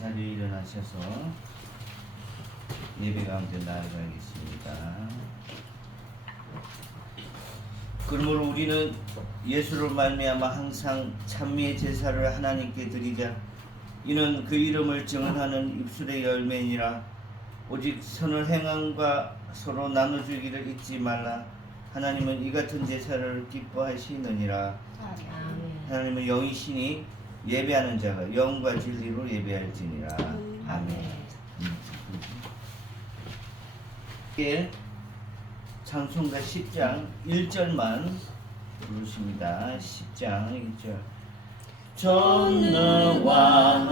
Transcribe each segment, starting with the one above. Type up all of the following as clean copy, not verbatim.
자리에 일어나셔서 예배 가운데 나아가겠습니다. 그러므로 우리는 예수로 말미암아 항상 찬미의 제사를 하나님께 드리자. 이는 그 이름을 증언하는 입술의 열매니라. 오직 선을 행함과 서로 나눠주기를 잊지 말라. 하나님은 이 같은 제사를 기뻐하시느니라. 하나님은 영이시니 예배하는 자가 영과 진리로 예배할지니라. 아멘. 찬송가 10장 1절만 부르십니다. 10장 1절. 전능왕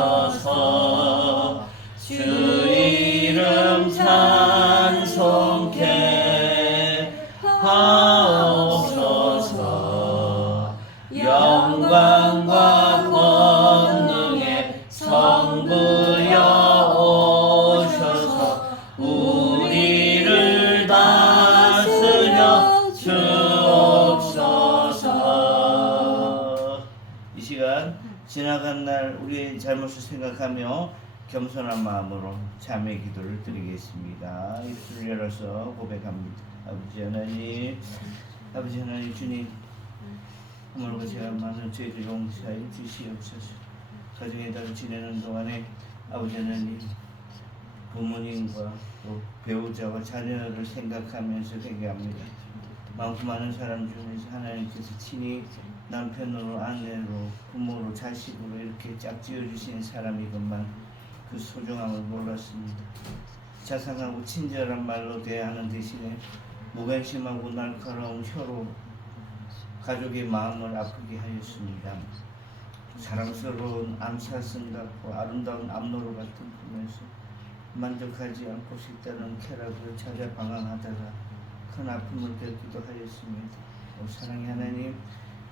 오셔서 주 이름 찬송케 하옵소서. 영광과 권능의 성부여 오셔서 우리를 다스려 주옵소서. 이 시간 지나간 날 우리의 잘못을 생각하며 겸손한 마음으로 자매 기도를 드리겠습니다. 입술을 열어서 고백합니다. 아버지 하나님, 아버지 하나님, 주님, 오늘과 제가 많은 죄를 용서하여 주시옵소서. 가정에다가 지내는 동안에 아버지 하나님, 부모님과 또 배우자와 자녀를 생각하면서 회개합니다. 많고 많은 사람 중에서 하나님께서 친히 남편으로, 아내로, 부모로, 자식으로 이렇게 짝지어 주신 사람이건만 그 소중함을 몰랐습니다. 자상하고 친절한 말로 대하는 대신에 무관심하고 날카로운 혀로 가족의 마음을 아프게 하였습니다. 사랑스러운 암사슴 같고 아름다운 암로루 같은 품에서 만족하지 않고 싶다는 쾌락을 찾아 방황하다가 큰 아픔을 겪기도 하였습니다. 사랑의 하나님,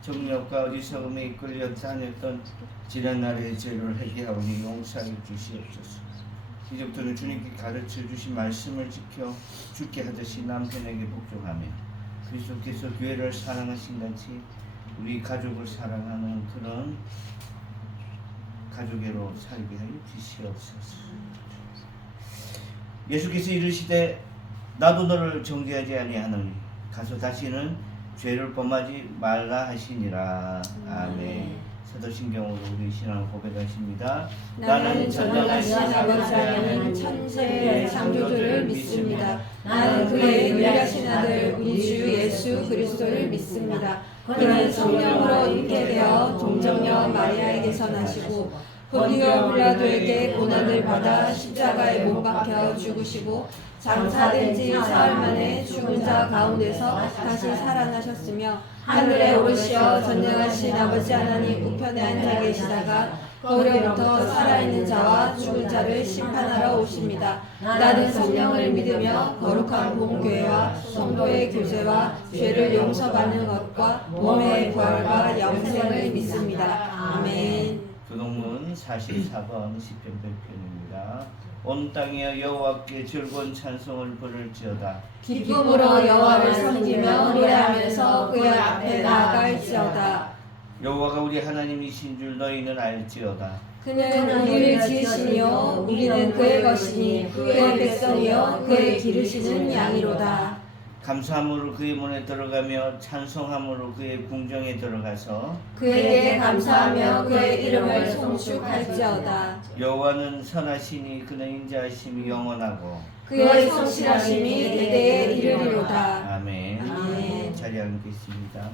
정욕과 어리석음에 이끌려 다녔던 지난날의 죄를 회개하오니 용서하여 주시옵소서. 이제부터는 주님께 가르쳐 주신 말씀을 지켜 죽게 하듯이 남편에게 복종하며 그리스도께서 교회를 사랑하신 같이 우리 가족을 사랑하는 그런 가족애로 살게 하여 주시옵소서. 예수께서 이르시되 나도 너를 정죄하지 아니하노니 가서 다시는 죄를 범하지 말라 하시니라. 아멘. 사도신경으로 우리 신앙을 고백하십니다. 나는 전능하신 아버지 하나님 천지의 창조주를 믿습니다. 나는 그의 유일하신 아들 우리 주 예수 그리스도를 믿습니다. 그는 성령으로 잉태되어 동정녀 마리아에게서 나시고 본디오 빌라도에게 고난을 받아 십자가에 못 박혀 죽으시고 장사된 지 사흘 만에 죽은 자 가운데서 다시 살아나셨으며 하늘에 오르시어 전능하신 아버지 하나님 우편에 앉아 계시다가 거기로부터 살아있는 자와 죽은 자를 심판하러 오십니다. 나는 성령을 믿으며 거룩한 본교회와 성도의 교제와 죄를 용서받는 것과 몸의 부활과 영생을 믿습니다. 아멘. 교동문 44번 시편 100편입니다. 온 땅이여 여호와께 즐거운 찬송을 부를지어다. 기쁨으로 여호와를 섬기며 노래하면서 그의 앞에 나아갈지어다. 여호와가 우리 하나님이신 줄 너희는 알지어다. 그는 우리를 지으시니요 우리는 그의 것이니 그의 백성이요 그의 기르시는 양이로다. 감사함으로 그의 문에 들어가며 찬송함으로 그의 궁정에 들어가서 그에게 감사하며 그의 이름을 송축할지어다. 여호와는 선하시니 그는 인자하심이 영원하고 그의 성실하심이 대대에 이르리로다. 아멘. 아멘. 자리에 앉겠습니다.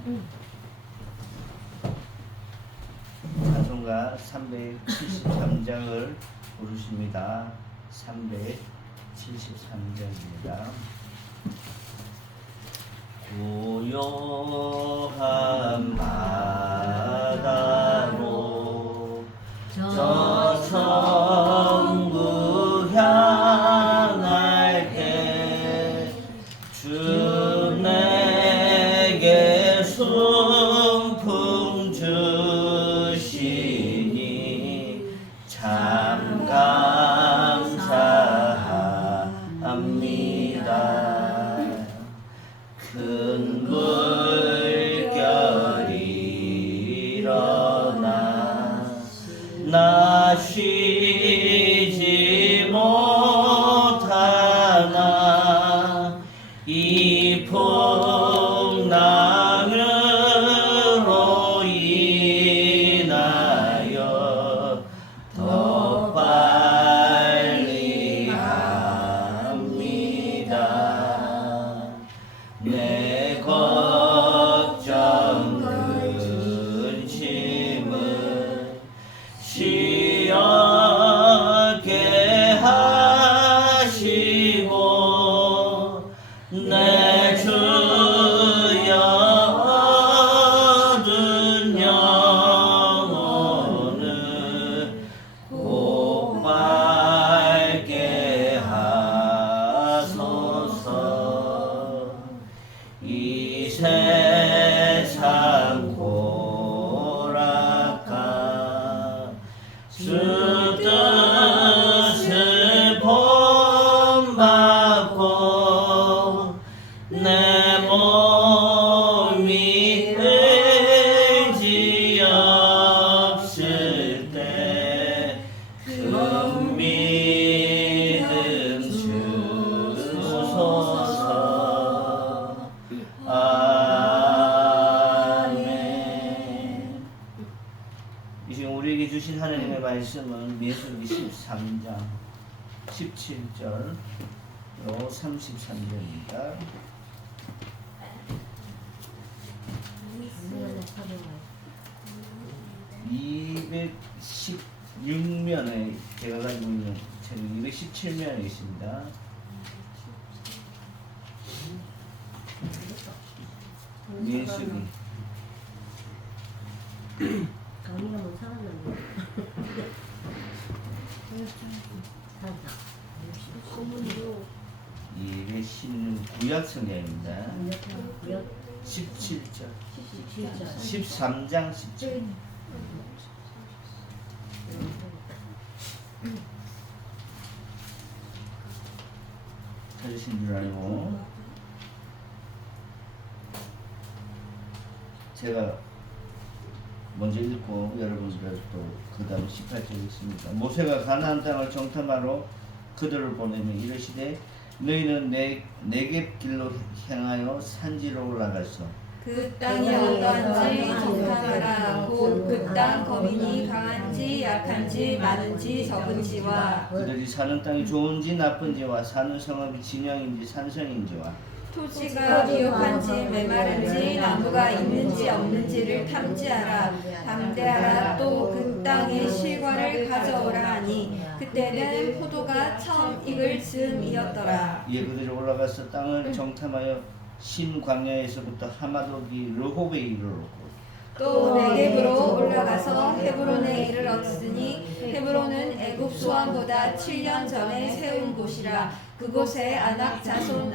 찬송가 373장을 부르십니다. 373장입니다. 고요한 바다로 저 천국 향할게 주 내게 순풍 주시니 참 감사합니다. 큰 물 풍랑으로 인하여 더 빨리 합니다. 내 걱정 근심을 쉬었게 하시고 내 주여 얻은 영혼을 곧 밝게 하소서. 이 세상 고락가 주 뜻을 본받고 내 몸이 의지 없을 때 그 믿음 주소서. 아멘. 이 지금 우리에게 주신 하나님의 말씀은 민수기 13장 17절 33절입니다. 216면에 제가 가지고 있는 책은 217면에 있습니다. 민수기 강의가 뭐 살았는데. 소문도 216 구약 성경입니다. 17절 13장 17절 찾으신 줄 알고 제가 먼저 읽고 여러분들 또그 다음 18절에 있습니다. 모세가 가나안 땅을 정탐하러 그들을 보내며 이르시되 너희는 네겝 길로 향하여 산지로 올라가서 그 땅이 어떠한지 정탐하라. 곧 그 땅 거민이 강한지 약한지 많은지 적은지와 그들이 사는 땅이 좋은지 나쁜지와 사는 성읍이 진영인지 산성인지와 토지가 비옥한지 메마른지 나무가 있는지 없는지를 탐지하라. 담대하라. 또 그 땅의 실과를 가져오라 하니 그때는 포도가 처음 익을 즈음이었더라. 이에 그들이 올라가서 땅을 정탐하여 신 광야에서부터 하마도기 르홉에 이르렀고 또 네겝으로 올라가서 헤브론에 이르렀으니 헤브론은 애굽 수원보다 7년 전에 세운 곳이라. 그곳에 아낙 자손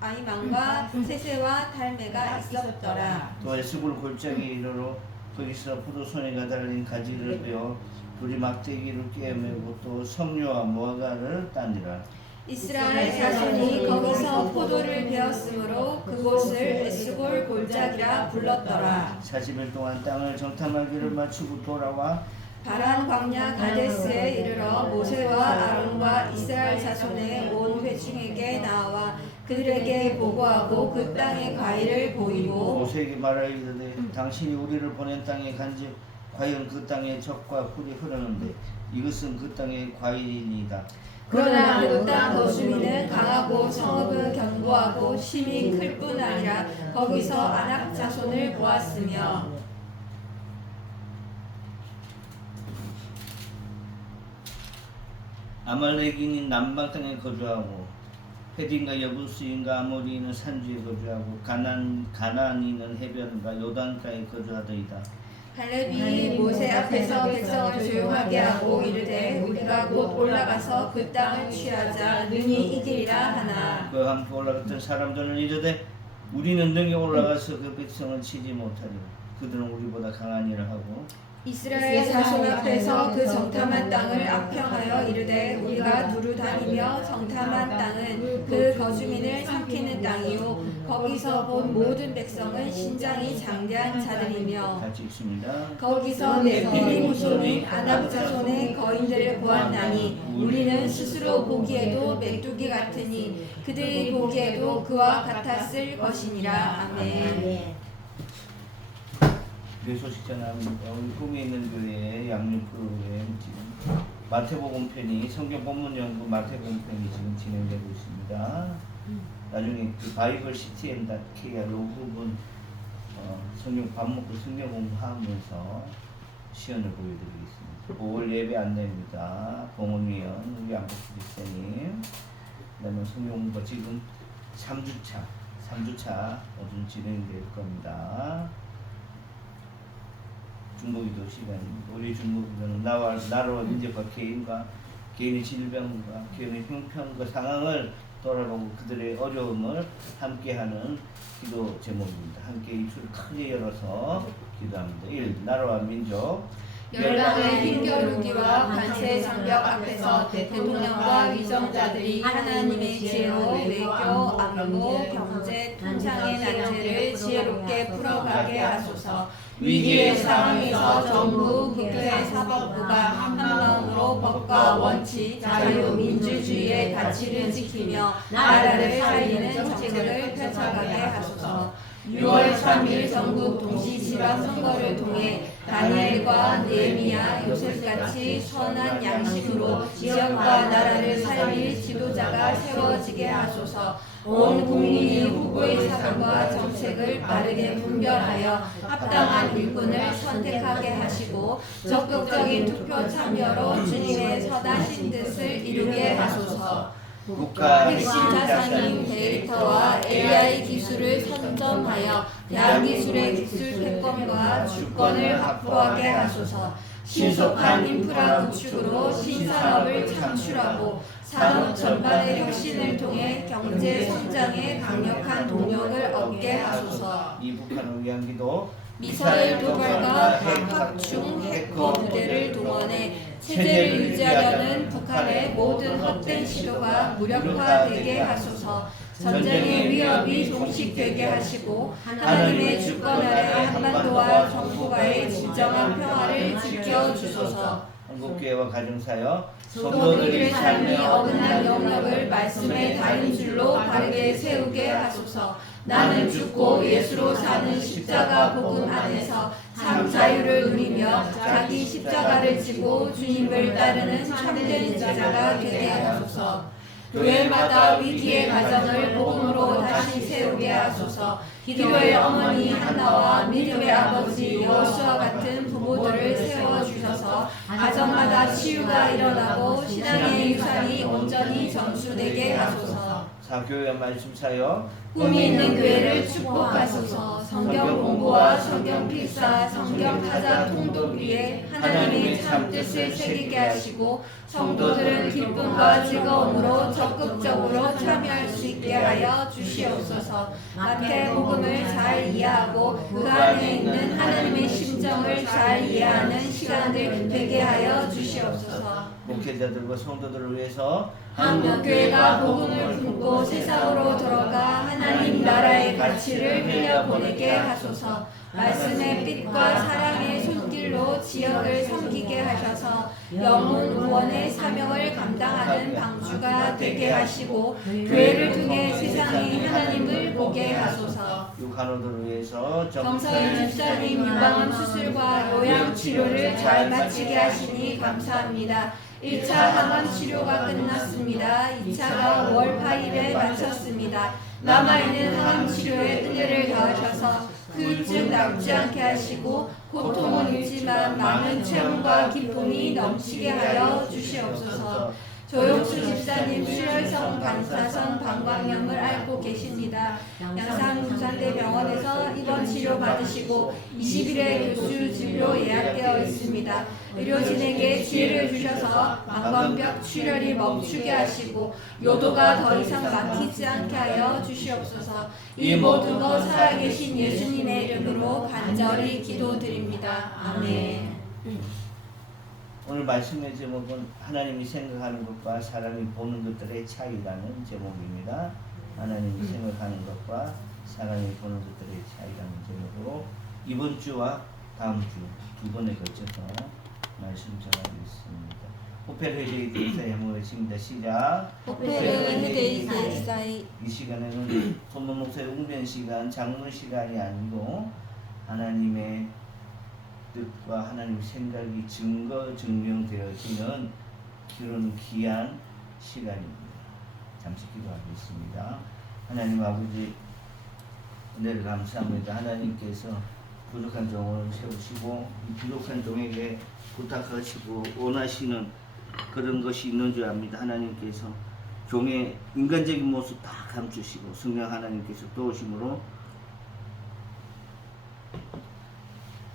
아이만과 세세와 달메가 있었더라. 또 에스골 골짜기 이르러 거기서 포도송이가 달린 가지를 베어 불이 막대기를 깨매고 또 석류와 무화과를 따니라. 이스라엘 자손이 거기서 포도를 베었으므로 그곳을 에스골 골짜기라 불렀더라. 40일 동안 땅을 정탐하기를 마치고 돌아와 바란 광야 가데스에 이르러 모세와 아론과 이스라엘 자손의 온 회중에게 나와 그들에게 보고하고 그 땅의 과일을 보이고 모세에게 말하기를 당신이 우리를 보낸 땅에 간지 과연 그 땅에 젖과 꿀이 흐르는데 이것은 그 땅의 과일이니이다. 그러나 그 땅 거주민은 강하고 성읍은 견고하고 힘이 클 뿐 아니라 거기서 아낙 자손을 보았으며 아말렉인인 남방 땅에 거주하고 헤딘과 여부스인과 아모리인은 산지에 거주하고 가나안인은 해변과 요단가에 거주하더이다. 갈렙이 모세 앞에서 백성을 조용하게 하고 이르되 우리가 곧 올라가서 그 땅을 취하자 능히 이기리라 하나. 그와 함께 올라갔던 사람들은 이르되 우리는 능히 올라가서 그 백성을 치지 못하리라. 그들은 우리보다 강하니라 하고 이스라엘 자손 앞에서 그 정탐한 땅을 악평하여 이르되 우리가 두루 다니며 정탐한 땅은 그 거주민을 삼키는 땅이요 거기서 본 모든 백성은 신장이 장대한 자들이며 같이 읽습니다. 거기서 네필림 후손인 아낙 자손의 거인들을 보았나니 우리는 스스로 보기에도 메뚜기 같으니 그들이 보기에도 그와 같았을 것이니라. 아멘. 교회 소식 전합니다. 우리 꿈에 있는 교회의 양육 프로그램 지금 마태복음 편이 성경 본문 연구 마태복음 편이 지금 진행되고 있습니다. 나중에 그 바이블 CTN.KR로 후분 성경 밥 먹고 성경 공부하면서 시연을 보여드리겠습니다. 5월 예배 안내입니다. 봉헌위원 우리 안복수 집사님, 그다음에 성경 공부 지금 3주차 오늘 진행될 겁니다. 중보기도 시간입니다. 우리 중보기도는 나라와 민족과 개인의 질병과 개인의 형편과 상황을 돌아보고 그들의 어려움을 함께하는 기도 제목입니다. 함께 입술을 크게 열어서 기도합니다. 1. 나라와 민족 열방의 힘겨루기와 관세 장벽 앞에서 대통령과 위정자들이 하나님의 지혜로 외교, 안보, 경제, 통상의 난제를 지혜롭게 풀어가게 하소서. 위기의 상황에서 정부, 국회, 사법부가 한마음으로 법과 원칙, 자유, 민주주의의 가치를 지키며 나라를 살리는 정책을 펼쳐가게 하소서. 6월 3일 전국 동시 지방선거를 통해 다니엘과 느헤미야, 요셉같이 선한 양심으로 지역과 나라를 살릴 지도자가 세워지게 하소서. 온 국민이 후보의 사람과 정책을 빠르게 분별하여 합당한 일꾼을 선택하게 하시고 적극적인 투표 참여로 주님의 선하신 뜻을 이루게 하소서. 국가 핵심 자산인 데이터와 AI 기술을 선점하여 대한기술의 기술 패권과 주권을 확보하게 하소서. 신속한 인프라 구축으로 신산업을 창출하고 산업 전반의 혁신을 통해 경제 성장에 강력한 동력을 얻게 하소서. 이 북한을 위한 기도 미사일 도발과 핵확충 해커 부대를 동원해 체제를 유지하려는 북한의 모든 헛된 시도가 무력화되게 하소서. 전쟁의 위협이 종식되게 하시고 하나님의 주권 아래 한반도와 정부와의 진정한 평화를 지켜주소서. 한국교회와 가정사역 성도들의 삶이 어긋난 영역을 말씀의 다른 줄로 바르게 세우게 하소서. 나는 죽고 예수로 사는 십자가 복음 안에서 참 자유를 누리며 자기 십자가를 지고 주님을 따르는 참된 제자가 되게 하소서. 교회마다 위기의 가정을 복음으로 다시 세우게 하소서. 기도의 어머니 한나와 믿음의 아버지 여호수아 같은 부모들을 세워주셔서 가정마다 치유가 일어나고 신앙의 유산이 온전히 전수되게 하소서. 사교회 말씀 사역 꿈이 있는 교회를 축복하소서. 성경 공부와 성경 필사, 성경 타자 통독 위에 하나님의 참 뜻을 새기게 하시고 성도들은 기쁨과 즐거움으로 적극적으로 참여할 수 있게 하여 주시옵소서. 마태복음을 잘 이해하고 그 안에 있는 하나님의 심정을 잘 이해하는 시간들 되게 하여 주시옵소서. 목회자들과 성도들을 위해서 한국교회가 복음을 품고 세상으로 들어가 하나님 나라의 가치를 흘려보내게 하소서. 말씀의 빛과 사랑의 손길로 지역을 섬기게 하셔서 영혼 구원의 사명을 감당하는 방주가 되게 하시고 교회를 통해 세상의 하나님을 보게 하소서. 육한호들을 위해서 정서윤 집사님 유방암 수술과 요양치료를 잘 마치게 하시니 감사합니다. 1차 항암 치료가 끝났습니다. 2차가 5월 8일에 마쳤습니다. 남아있는 항암 치료에 은혜를 더하셔서 후유증 남지 않게 하시고 고통은 있지만 많은 체험과 기쁨이 넘치게 하여 주시옵소서. 조용수 집사님 출혈성 반사성 방광염을 앓고 계십니다. 양산 부산대병원에서 입원 치료 받으시고 20일에 교수 진료 예약되어 있습니다. 의료진에게 지혜를 주셔서 방광벽 출혈이 멈추게 하시고 요도가 더 이상 막히지 않게 하여 주시옵소서. 이 모든 것 살아계신 예수님의 이름으로 간절히 기도드립니다. 아멘. 오늘 말씀의 제목은 하나님이 생각하는 것과 사람이 보는 것들의 차이라는 제목입니다. 하나님이 생각하는 것과 사람이 보는 것들의 차이라는 제목으로 이번 주와 다음 주 두 번에 걸쳐서 말씀 전하겠습니다. 호펠회제의 대사의 한번 외칩니다. 시작. 호펠회제의 대사의 이 시간에는 본문 목사의 웅변 시간, 장문 시간이 아니고 하나님의 뜻과 하나님의 생각이 증거 증명되어지는 그런 귀한 시간입니다. 잠시 기도하겠습니다. 하나님 아버지 은혜를 감사합니다. 하나님께서 부족한 종을 세우시고 이 부족한 종에게 부탁하시고 원하시는 그런 것이 있는 줄 압니다. 하나님께서 종의 인간적인 모습 다 감추시고 성령 하나님께서 도우심으로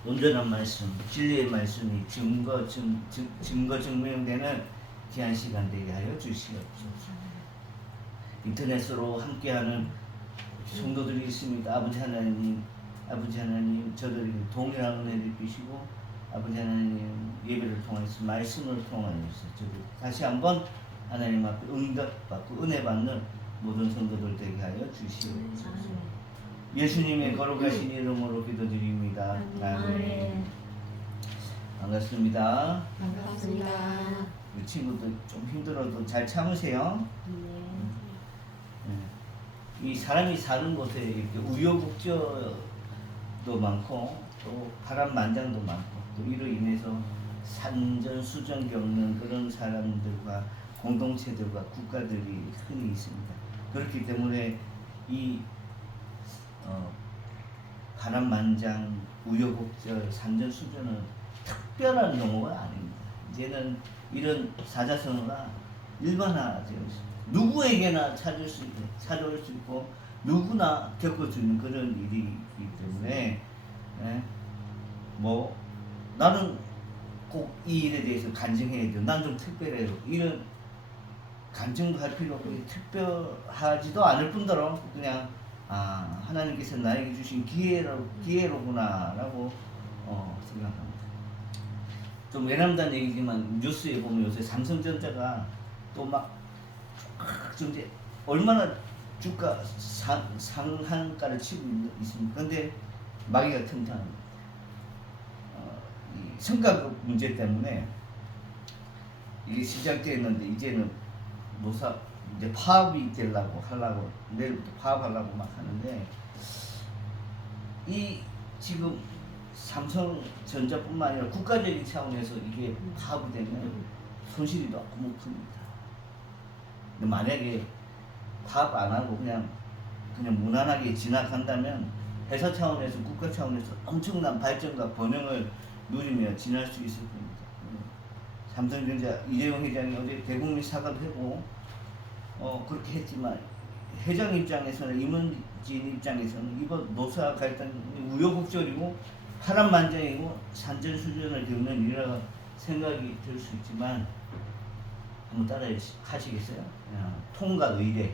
온전한 말씀, 진리의 말씀이 증거 증명되는 귀한 시간 되게 하여 주시옵소서. 인터넷으로 함께하는 성도들이 있습니다. 아버지 하나님, 저들에게 동일한 은혜를 주시고 아버지 하나님 예배를 통해서 말씀을 통하여서 저들 다시 한번 하나님 앞에 응답받고 은혜 받는 모든 성도들 되게 하여 주시옵소서. 예수님의 거룩하신 이름으로 기도드립니다. 아멘. 반갑습니다. 반갑습니다. 우리 친구들 좀 힘들어도 잘 참으세요. 이 사람이 사는 곳에 이렇게 우여곡절도 많고 또 파란만장도 많고 또 이로 인해서 산전수전 겪는 그런 사람들과 공동체들과 국가들이 흔히 있습니다. 그렇기 때문에 이 파란만장, 우여곡절, 산전수전은 특별한 용어가 아닙니다. 이제는 이런 사자성어가 일반화되어 있습니다. 누구에게나 찾아올 수 있고 누구나 겪을 수 있는 그런 일이기 때문에 뭐 나는 꼭 이 일에 대해서 간증해야 돼요. 난 좀 특별해요. 이런 간증도 할 필요 없고 특별하지도 않을 뿐더러 그냥 하나님께서 나에게 주신 기회로구나라고 생각합니다. 좀 외람된 얘기지만 뉴스에 보면 요새 삼성전자가 또 막 이제 얼마나 주가 상한가를 치고 있습니까? 그런데 마귀가 틈타합니다. 이 성과급 문제 때문에 이게 시작되었는데 이제는 이제 파업이 하려고 내일부터 파업하려고 막 하는데 이 지금 삼성전자뿐만 아니라 국가적인 차원에서 이게 파업이 되면 손실이 너무 큽니다. 근데 만약에 파업 안 하고 그냥 무난하게 지나간다면 회사 차원에서 국가 차원에서 엄청난 발전과 번영을 누리며 지날 수 있을 겁니다. 삼성전자 이재용 회장이 어제 대국민 사과하고 그렇게 했지만 회장 입장에서는 임원진 입장에서는 이번 노사 갈등 우여곡절이고 파란만장이고 산전수전을 겪는 일이라 생각이 들 수 있지만 한번 따라 하시겠어요? 통과 의례.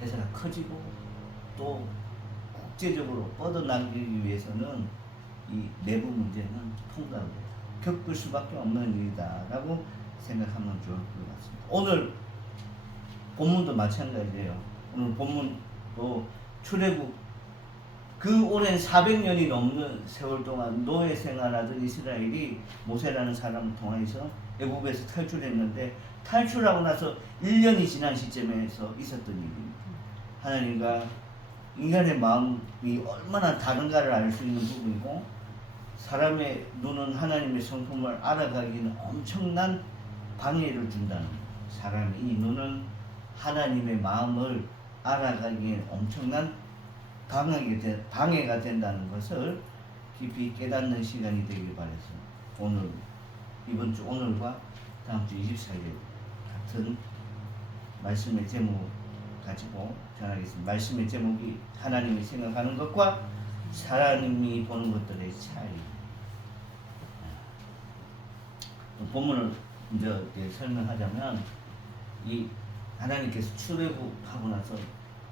회사가 커지고 또 국제적으로 뻗어나가기 위해서는 이 내부 문제는 통과 의례. 겪을 수밖에 없는 일이다라고 생각하면 좋을 것 같습니다. 오늘 본문도 마찬가지예요. 오늘 본문도 출애굽 그 오랜 400년이 넘는 세월 동안 노예 생활하던 이스라엘이 모세라는 사람을 통해서 애굽에서 탈출했는데 탈출하고 나서 1년이 지난 시점에서 있었던 일입니다. 하나님과 인간의 마음이 얼마나 다른가를 알 수 있는 부분이고 사람의 눈은 하나님의 성품을 알아가기에는 엄청난 방해를 준다는 거예요. 사람의 이 눈은 하나님의 마음을 알아가기에 엄청난 방해가 된다는 것을 깊이 깨닫는 시간이 되길 바라서 이번 주 오늘과 다음 주 24일 같은 말씀의 제목 가지고 전하겠습니다. 말씀의 제목이 하나님이 생각하는 것과 사람이 보는 것들의 차이. 본문을 이제 설명하자면 이 하나님께서 출애굽하고 나서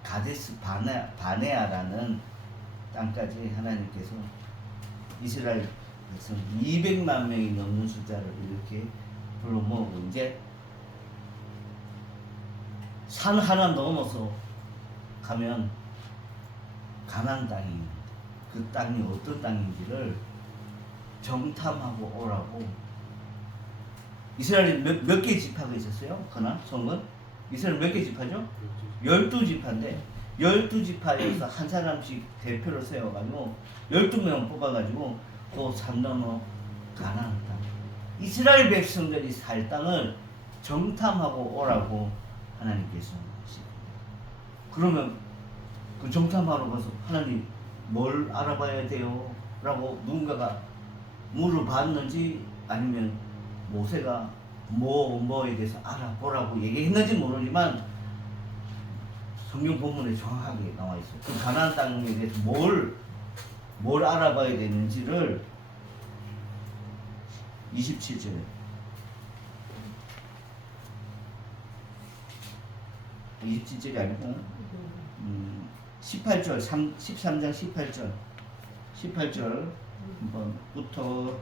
가데스 바네아라는 땅까지 하나님께서 이스라엘 백성 200만 명이 넘는 숫자를 이렇게 불러 모으고 이제 산 하나 넘어서 가면 가나안 땅이 있는데 그 땅이 어떤 땅인지를 정탐하고 오라고. 이스라엘이 몇 개 지파가 있었어요? 그날 성은? 이스라엘 몇 개 지파죠? 12지파인데 12지파에서 한 사람씩 대표를 세워가지고 12명 뽑아가지고 또 산 넘어 가나안 땅, 이스라엘 백성들이 살 땅을 정탐하고 오라고 하나님께서 하시고, 그러면 그 정탐하러 가서 하나님 뭘 알아봐야 돼요? 라고 누군가가 물어봤는지 아니면 모세가 뭐에 대해서 알아보라고 얘기했는지 모르지만 성경 본문에 정확하게 나와 있어요. 그 가나안 땅에 대해서 뭘 알아봐야 되는지를 27절에 27절이 아니고 18절 13장 18절 한번부터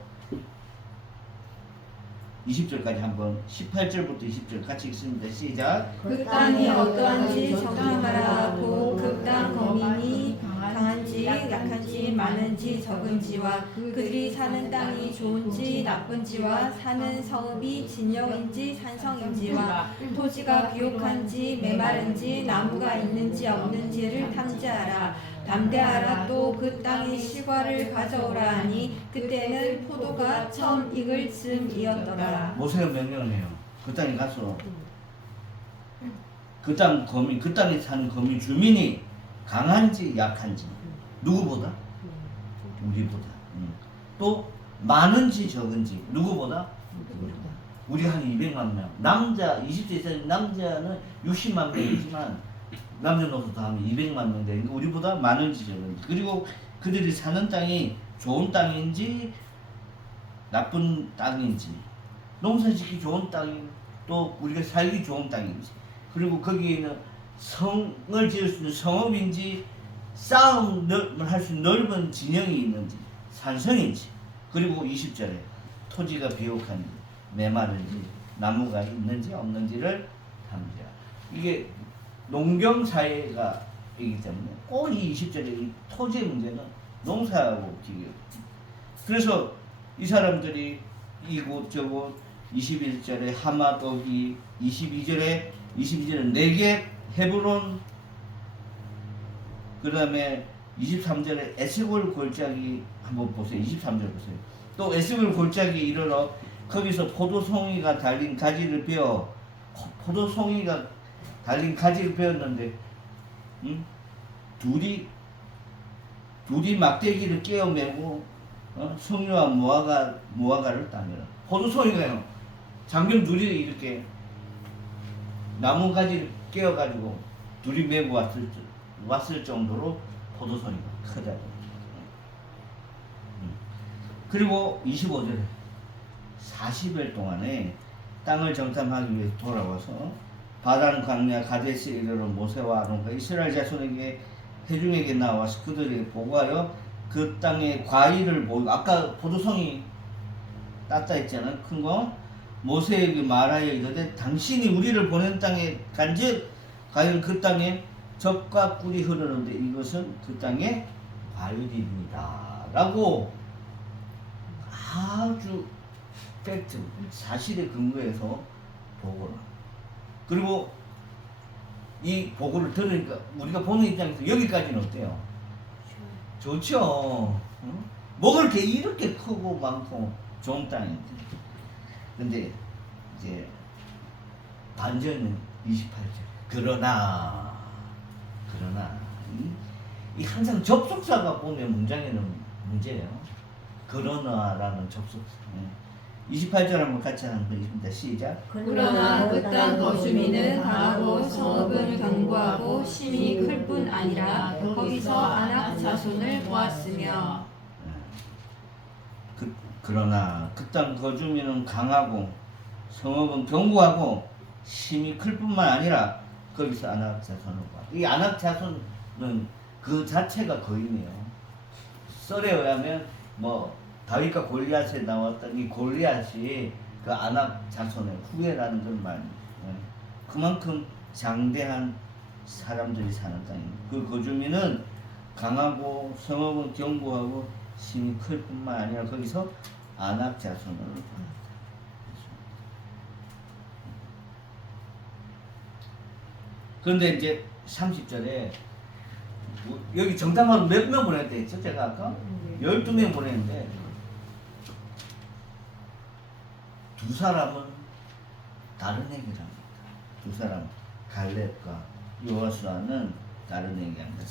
20절까지 한번 18절부터 20절 같이 읽습니다. 시작. 그 땅이 어떠한지 정탐하라. 곧 그 땅 거민이 강한지 약한지 많은지 적은지와 그들이 사는 땅이 좋은지 나쁜지와 사는 성읍이 진영인지 산성인지와 토지가 비옥한지 메마른지 나무가 있는지 없는지를 탐지하라. 담대하라. 또 그 땅의 실과를 가져오라 하니 그때는 포도가 처음 익을 즈음이었더라. 모세가 명령을 해요. 그 땅에 가서 그 땅 거민, 그 땅에 사는 거민 주민이 강한지 약한지 누구보다? 우리보다. 또 많은지 적은지 누구보다? 우리 한 200만 명. 남자 20세 이상 남자는 60만 명이지만 남녀노소 다 하면 200만 명 되니까 우리보다 많은지 적은지, 그리고 그들이 사는 땅이 좋은 땅인지 나쁜 땅인지, 농사짓기 좋은 땅이 또 우리가 살기 좋은 땅인지, 그리고 거기에는 성을 지을 수 있는 성읍인지 싸움을 할 수 있는 넓은 진영이 있는지 산성인지, 그리고 20절에 토지가 비옥한지 메마른지 나무가 있는지 없는지를 탐지하라. 이게 농경사회가 이기 때문에 꼭 이 20절에 이 토지의 문제는 농사하고 비교. 그래서 이 사람들이 이곳저곳 21절에 하마도기, 22절에 4개 헤브론, 그 다음에 23절에 에스골 골짜기 한번 보세요. 23절 보세요. 또 에스골 골짜기 이르러 거기서 포도송이가 달린 가지를 베어, 포도송이가 달린 가지를 베었는데 둘이 막대기를 깨어 메고 석류와 무화과를 따느라. 포도송이가요, 장경 둘이 이렇게 나무 가지를 깨어가지고 둘이 메고 왔을 정도로 포도송이가 크다고. 그리고 25절에 40일 동안에 땅을 정탐하기 위해서 돌아와서 바단 광야 가데스에 이르러 모세와 아론과 이스라엘 자손에게 회중에게 나와서 그들에게 보고하여 그 땅의 과일을 보이고, 아까 포도송이 땄다 했잖아요. 큰 거. 모세에게 말하여 이르되 당신이 우리를 보낸 땅에 간즉 과연 그 땅에 젖과 꿀이 흐르는데 이것은 그 땅의 과일입니다 라고 아주 팩트, 사실에 근거해서 보고를 합니다. 그리고 이 보고를 들으니까 우리가 보는 입장에서 여기까지는 어때요? 좋죠. 응? 먹을 게 이렇게 크고 많고 좋은 땅인데. 근데 이제 반전은 28절. 그러나 이 항상 접속사가 보면 문장에는 문제예요. 그러나라는 접속사. 28절 한번 같이 한번 읽습니다. 시작. 그러나 그 땅 거주민은 강하고 성읍은 견고하고 심이 클 뿐 아니라 거기서 아낙 자손을 모았으며. 그러나 그 땅 거주민은 강하고 성읍은 견고하고 심이 클 뿐만 아니라 거기서 아낙 자손을 모았다. 이 아낙 자손은 그 자체가 거인이에요. 썰에 의하면 뭐 다윗과 골리앗에 나왔던 이 골리앗이 그 아낙 자손의 후예라는 걸 말. 그만큼 장대한 사람들이 사는 땅입니다. 그 거주민은 강하고 성읍은 견고하고 힘이 클 뿐만 아니라 거기서 아낙 자손을 낳았다. 그런데 이제 30절에 여기 정탐하러 몇 명 보냈대 했죠? 제가 아까 12명 보냈는데 두 사람은 다른 얘기랍니다. 두 사람 갈렙과 여호수아는 다른 얘기합니다.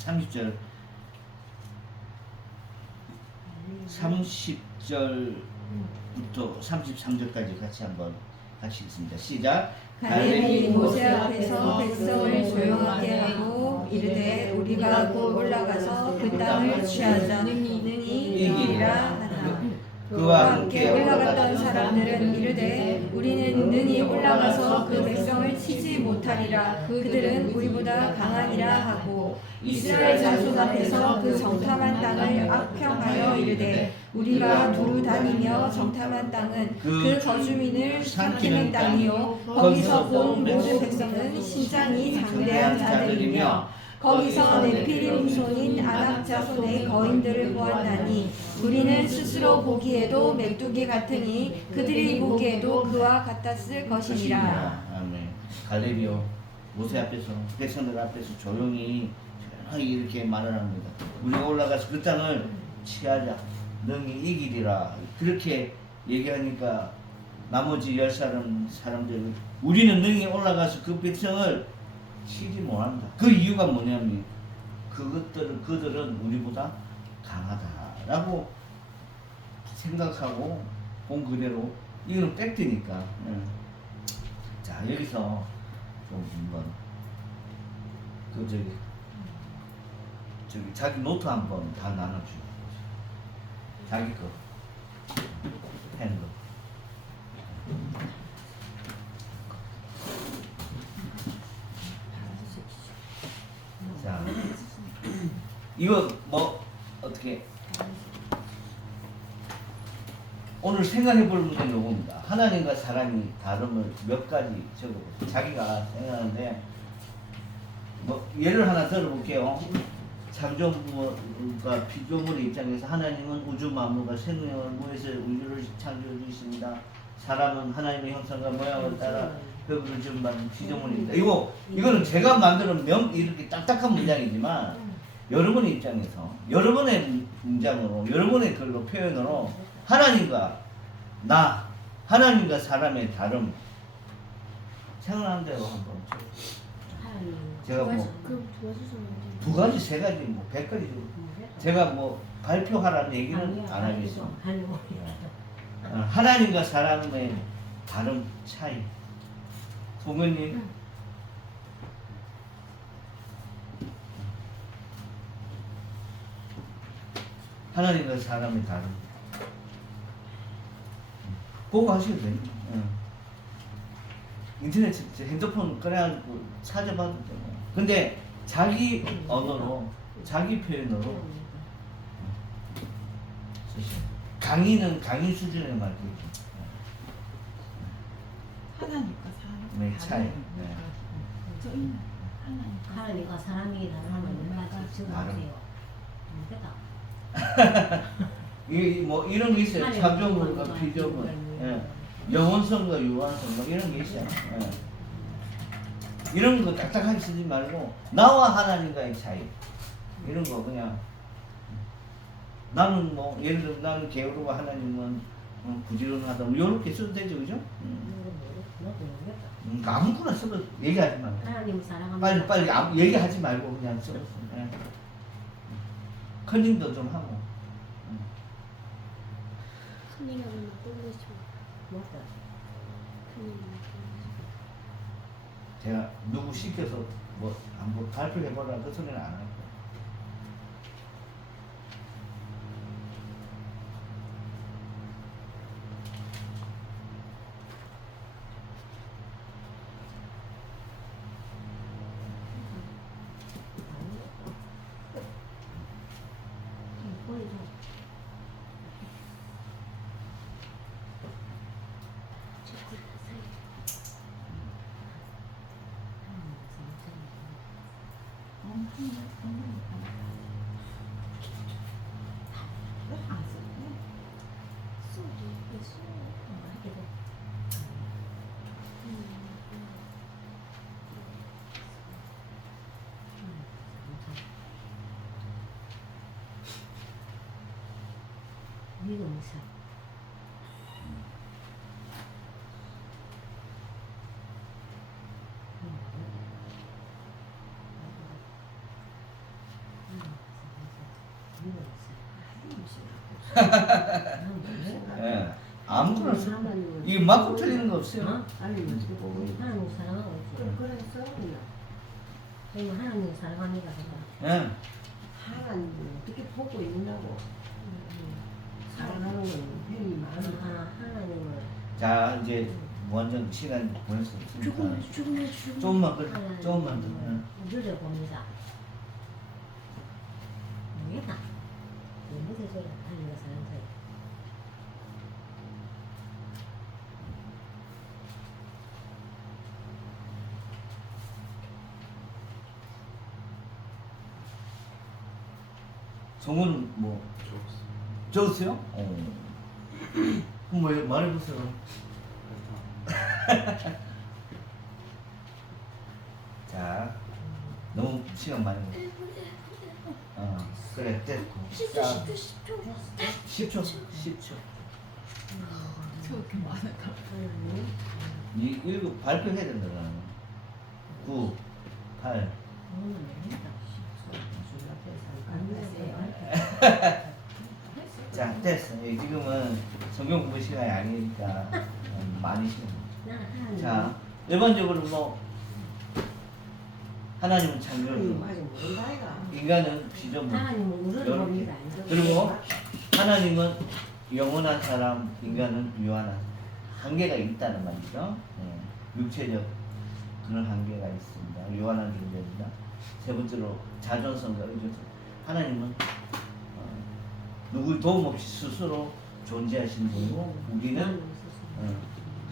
30절부터 33절까지 같이 읽습니다. 시작. 갈렙이 모세 앞에서 백성을 조용하게 하고 이르되 우리가 곧 올라가서 그 땅을 취하자 능히 이기리라 하나. 그와 함께 올라갔던 사람들은 이르되 우리는 능히 올라가서 그 백성을 치지 못하리라. 그들은 우리보다 강하니라 하고 이스라엘 자손 앞에서 그 정탐한 땅을 악평하여 이르되 우리가 두루 다니며 정탐한 땅은 그 거주민을 삼키는 땅이요 거기서 본 모든 백성은 신장이 장대한 자들이며 거기서 네피림 후손인 아낙 자손의 거인들을 보았나니 우리는 스스로 보기에도 메뚜기 같으니 그들이 보기에도 그와 같았을 것이니라. 아멘. 갈렙이요 모세 앞에서 백성들 앞에서 조용히 이렇게 말을 합니다. 우리가 올라가서 그 땅을 취하자 능히 이기리라. 그렇게 얘기하니까 나머지 10사람들 우리는 능히 올라가서 그 백성을 치지 못한다. 그 이유가 뭐냐면 그들은 우리보다 강하다라고 생각하고 본 그대로 이거는 팩트니까. 자 여기서 좀 한번 저기 자기 노트 한번 다 나눠주고 자기 거 펜 거. 자, 이거 뭐 어떻게 오늘 생각해 볼 문제는 요겁니다. 하나님과 사람이 다름을 몇 가지 적어보세요. 자기가 생각하는데 뭐 예를 하나 들어볼게요. 창조물과 피조물의 입장에서 하나님은 우주 만물과 생명을 무에서 우주를 창조해 주십니다. 사람은 하나님의 형상과 모양을 따라 흙으로 지음받은 피조물입니다. 이거는 제가 만드는 이렇게 딱딱한 문장이지만 여러분의 입장에서 여러분의 문장으로 여러분의 글로 표현으로 하나님과 사람의 다름 생각나는 대로 한번 제가 뭐 그럼 도와주시면 두 가지, 세 가지, 뭐 100가지 제가 뭐 발표하라는 얘기는 안 하겠습니다. 하나님과 사람의 다른 차이. 부모님 하나님과 사람의 다른 보고 하셔도 됩니다. 인터넷 핸드폰 꺼내고 찾아봐도 되고. 근데 자기 언어로 자기 표현으로 강의는 강의 수준에 맞게 하나님과 네, 차이. 네. 하나님과 사람이 다르면 몇 가지 적어주세요. 됐다. 뭐 이런 게 있어요. 하나님 창조물과 어떤 피조물, 거는 예. 영원성과 유한성, 뭐 이런 게 있어요. 예. 이런 거 딱딱하게 쓰지 말고 나와 하나님과의 차이 이런 거 그냥 나는 뭐 예를 들어 나는 게으르고 하나님은 부지런하다 뭐 이렇게 써도 되죠, 그죠? 아무거나 써도 얘기하지 말고 하나님 사랑합니다. 빨리 얘기하지 말고 그냥 써. 예. 컨닝도 좀 하고. 큰일이면 꼴로 줘. 뭐다? 큰일이면 제가 누구 시켜서 뭐 한번 발표해보라 그 소리는 안 하고. 꼴로 줘. 미금사. 예. 아무거나 써. 이 맞고 틀리는 거 없어요. 하나님 사랑하고 있지. 그래서 이거 하나님 사랑합니다. 예. 하나님 어떻게 보고 있느냐고 사랑하는 건 힘이 많아. 하나님을 자 이제 완전 시간 보낼 수 없으니까 조금만 조금만 더. 누려봅니다. 뭐야? 무슨 소리 하는 거 사람들. 성우는 뭐 적었어요? 그럼 뭐 말해보세요. 자, 너무 시간 많이. 그래 됐고. 10초. 그렇게 많을까? 이 이거 발표해야 된다. 9, 8. 자 됐어. 지금은 성경 공부 시간이 아니니까 많이 시간. 자 일반적으로 뭐 하나님은 창조주, 아직 모른다 이가. 인간은 피조물. 하나님은 우리를 봅니다. 그리고 하나님은 영원한 사람, 인간은 유한한 한계가 있다는 말이죠. 육체적 그런 한계가 있습니다. 유한한 존재입니다. 세 번째로 자존성과 의존성. 하나님은 누구 도움 없이 스스로 존재하신 분이고 우리는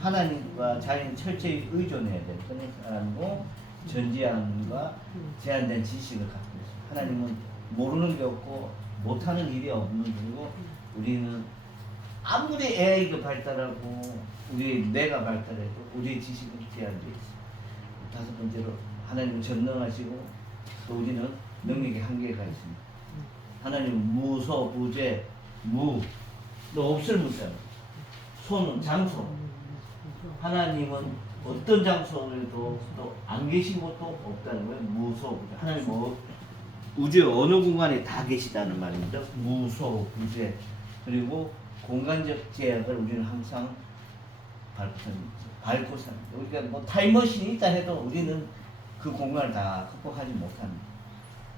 하나님과 자기는 철저히 의존해야 될 그런 사람이고 전지함과 제한된 지식을 갖고 있습니다. 하나님은 모르는 게 없고 못하는 일이 없는 분이고 우리는 아무리 AI가 발달하고 우리의 뇌가 발달해도 우리의 지식은 제한되어 있습니다. 다섯 번째로 하나님은 전능하시고 또 우리는 능력의 한계가 있습니다. 하나님은 무소, 부재, 또 없을 문자로 소는 장소. 하나님은 어떤 장소에도 또 안 계시고 또 없다는 거예요. 무소, 부재. 하나님 뭐 우주 어느 공간에 다 계시다는 말입니다. 무소, 부재. 그리고 공간적 제약을 우리는 항상 밟고 삽니다. 그러니까 뭐 타임머신이 있다 해도 우리는 그 공간을 다 극복하지 못합니다.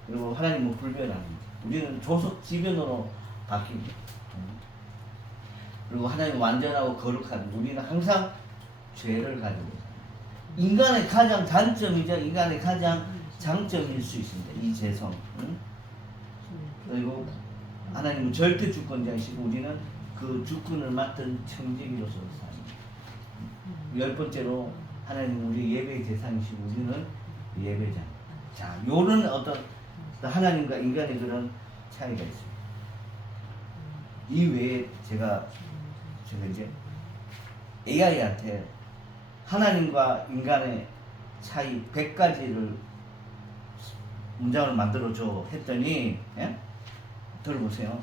그리고 하나님은 불변합니다. 우리는 조석지변으로 바뀝니다. 그리고 하나님은 완전하고 거룩한 우리는 항상 죄를 가지고 있습니다. 인간의 가장 단점이죠. 인간의 가장 장점일 수 있습니다. 이 죄성. 그리고 하나님은 절대 주권자이시고 우리는 그 주권을 맡은 청지기로서 삽니다. 열 번째로 하나님은 우리 예배의 대상이시고 우리는 예배자. 자, 요런 어떤 하나님과 인간의 그런 차이가 있습니다. 이 외에 제가 이제 AI한테 하나님과 인간의 차이 100가지를 문장을 만들어줘 했더니 들어보세요.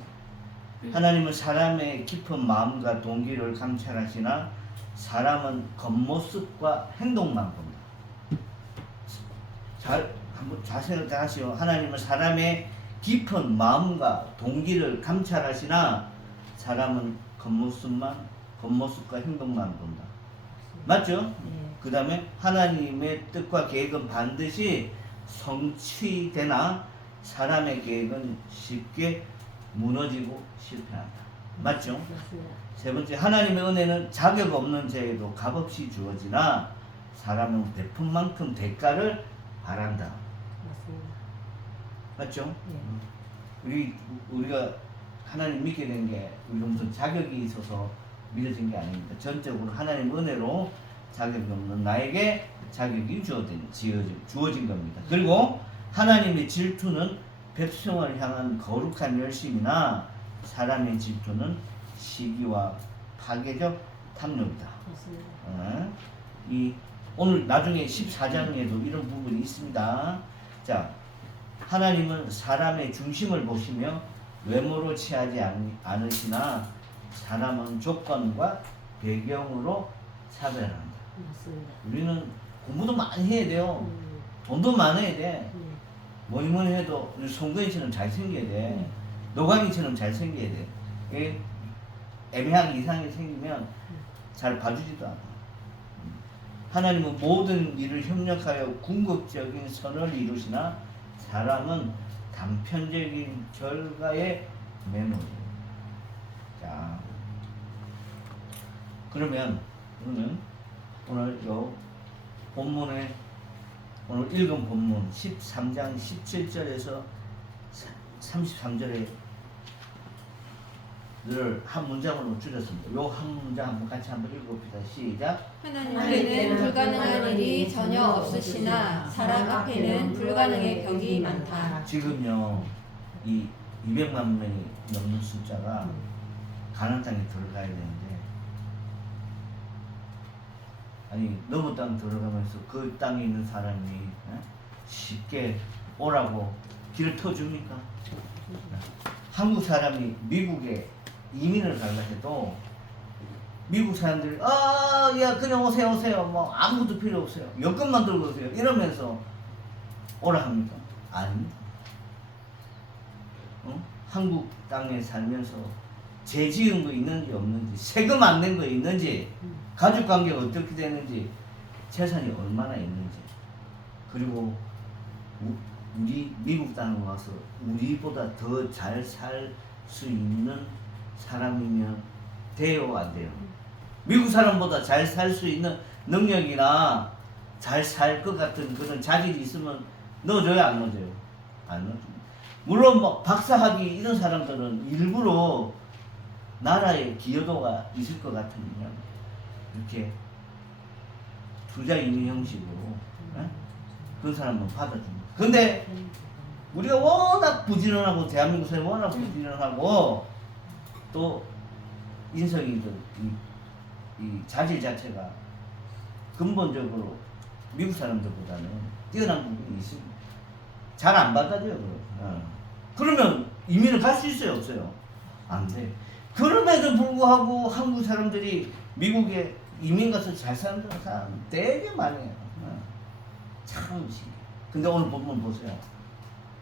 하나님은 사람의 깊은 마음과 동기를 감찰하시나 사람은 겉모습과 행동만 봅니다. 한번 자세히 하시오. 하나님은 사람의 깊은 마음과 동기를 감찰하시나 사람은 겉모습과 행동만 본다. 맞죠? 네. 그 다음에 하나님의 뜻과 계획은 반드시 성취되나 사람의 계획은 쉽게 무너지고 실패한다. 맞죠? 맞습니다. 세 번째, 하나님의 은혜는 자격 없는 자에도 값없이 주어지나 사람은 베푼 만큼 대가를 바란다. 맞습니다. 맞죠? 네. 우리가 하나님 믿게 된 게 우리가 무슨 자격이 있어서 믿어진 게 아닙니다. 전적으로 하나님 은혜로 자격이 없는 나에게 자격이 주어진 겁니다. 그리고 하나님의 질투는 백성을 향한 거룩한 열심이나 사람의 질투는 시기와 파괴적 탐욕이다. 맞습니다. 오늘 나중에 14장에도 이런 부분이 있습니다. 자, 하나님은 사람의 중심을 보시며 외모로 취하지 않으시나 사람은 조건과 배경으로 차별한다. 맞습니다. 우리는 공부도 많이 해야 돼요. 돈도 많아야 돼. 뭐니 해도 우리 송근이처럼 잘생겨야 돼. 노광이처럼 잘생겨야 돼. 이게 애매하게 이상하게 생기면 잘 봐주지도 않아. 하나님은 모든 일을 협력하여 궁극적인 선을 이루시나 사람은 단편적인 결과에 매몰이에요. 자, 그러면 오늘 요 본문에 오늘 읽은 본문 13장 17절에서 33절에 를 한 문장으로 줄였습니다. 요 한 문장 한번 같이 한번 읽어봅시다. 시작. 하나님께는 불가능한 일이 전혀 없으시나 사람 앞에는 불가능의 벽이 많다. 지금요 이 200만 명이 넘는 숫자가 가나안 땅에 들어가야 되는데 아니 너무 땅 들어가면서 그 땅에 있는 사람이 쉽게 오라고 길을 터줍니까? 한국 사람이 미국에 이민을 가려 해도 미국 사람들이 야 그냥 오세요 뭐 아무것도 필요 없어요 여권만 들고 오세요 이러면서 오라 합니까? 아닙니다. 한국 땅에 살면서 죄 지은 거 있는지 없는지 세금 안 낸 거 있는지 가족관계가 어떻게 되는지 재산이 얼마나 있는지 그리고 우리 미국 땅에 와서 우리보다 더 잘 살 수 있는 사람이면 돼요 안 돼요? 미국 사람보다 잘 살 수 있는 능력이나 잘 살 것 같은 그런 자질이 있으면 넣어줘요 안 넣어줘요? 안 넣어줍니다. 물론 뭐 박사학위 이런 사람들은 일부러 나라에 기여도가 있을 것 같으면 이렇게 투자 이민 형식으로 그런 사람은 받아줍니다. 근데 우리가 워낙 부지런하고 대한민국 사람이 워낙 부지런하고 또 인성이 이 자질 자체가 근본적으로 미국 사람들보다는 뛰어난 부분이 있습니다. 잘 안 받아줘요. 그러면 이민을 갈 수 있어요 없어요? 안 돼. 그럼에도 불구하고 한국 사람들이 미국에 이민 가서 잘 사는 사람 되게 많이 해요. 참 신기해. 근데 오늘 본문 보세요.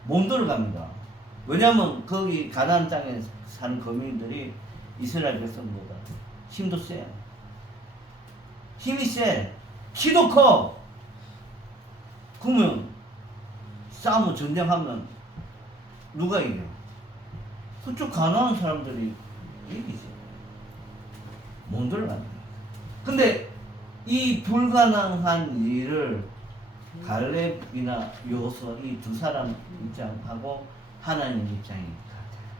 못 들어갑니다. 왜냐면 거기 가나안 땅에 사는 거민들이 이스라엘 백성보다 힘도 세. 힘이 세. 키도 커. 그러면 싸우면 전쟁하면 누가 이겨? 그쪽 가나안 사람들이 이기지. 못 들어갑니다. 근데 이 불가능한 일을 갈렙이나 요호수아 이 두 사람 입장하고 하나님 입장이 같아요.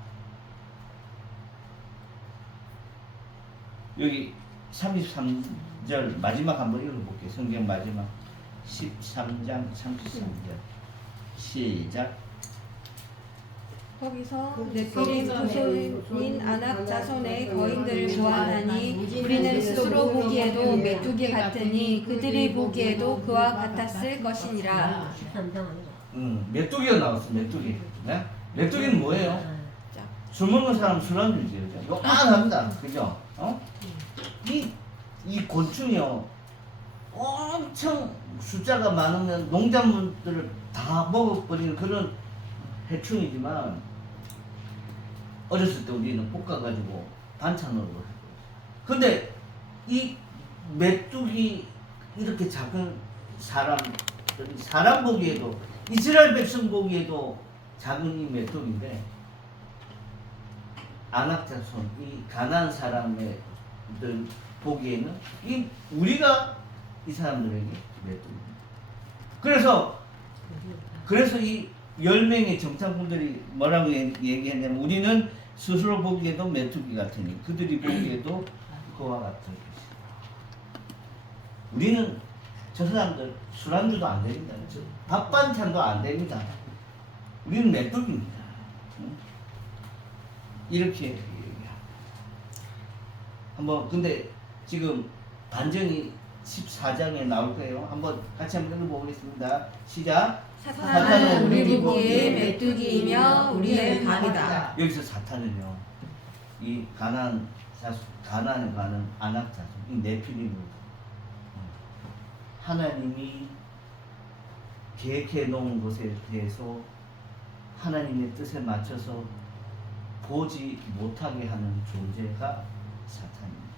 여기 33절 마지막 한번 읽어볼게요. 성경 마지막 13장 33절 시작. 거기서 네피림 후손인 아낙 자손의 거인들을 보아하니 우리는 스스로 보기에도 메뚜기 같으니 그들이 보기에도 그와 같았을 것이니라. 13장 아니죠? 메뚜기가 나왔어. 메뚜기. 네? 메뚜기는 뭐예요? 술 먹는 사람 술 안 주지. 요만합니다. 그죠? 이 곤충이요. 엄청 숫자가 많으면 농작물들을 다 먹어버리는 그런 해충이지만 어렸을 때 우리는 볶아가지고 반찬으로 했어요. 근데 이 메뚜기 이렇게 작은 사람 보기에도 이스라엘 백성 보기에도 작은 이 메뚜기인데 아낙 자손 이 가나안 사람들 보기에는 우리가 이 사람들에게 메뚜기. 그래서 이 10명의 정탐꾼들이 뭐라고 얘기했냐면 우리는 스스로 보기에도 메뚜기 같으니 그들이 보기에도 그와 같을 것이다. 우리는 저 사람들 술안주도 안 됩니다. 밥 반찬도 안 됩니다. 우리는 메뚜기입니다. 이렇게 얘기합니다. 한번 근데 지금 반정이 14장에 나올 거예요. 같이 한번 읽어보겠습니다. 시작. 사탄은 우리 보기에 메뚜기이며 우리의 밤이다. 여기서 사탄은요, 이 가나안 자손, 가나안에 가는 아낙 자손, 이 네피림으로 하나님이 계획해 놓은 것에 대해서 하나님의 뜻에 맞춰서 보지 못하게 하는 존재가 사탄입니다.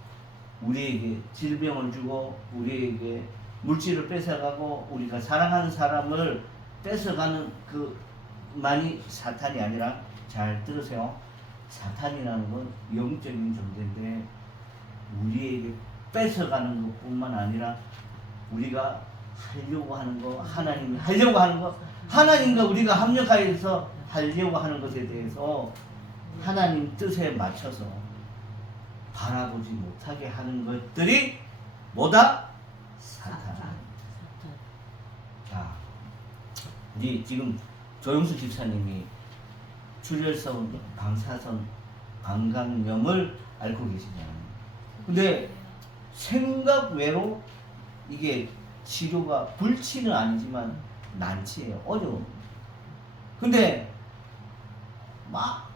우리에게 질병을 주고 우리에게 물질을 뺏어가고 우리가 사랑하는 사람을 뺏어가는 그 만이 사탄이 아니라, 잘 들으세요. 사탄이라는 건 영적인 존재인데 우리에게 뺏어가는 것뿐만 아니라 우리가 하려고 하는 거, 하나님이 하려고 하는 거, 하나님과 우리가 합력하여서 하려고 하는 것에 대해서 하나님 뜻에 맞춰서 바라보지 못하게 하는 것들이 뭐다? 사탄. 자, 우리 지금 조영수 집사님이 출혈성 방사선 방광염을 앓고 계시잖아요. 근데 생각 외로 이게 치료가 불치는 아니지만 난치예요. 어려워. 근데 막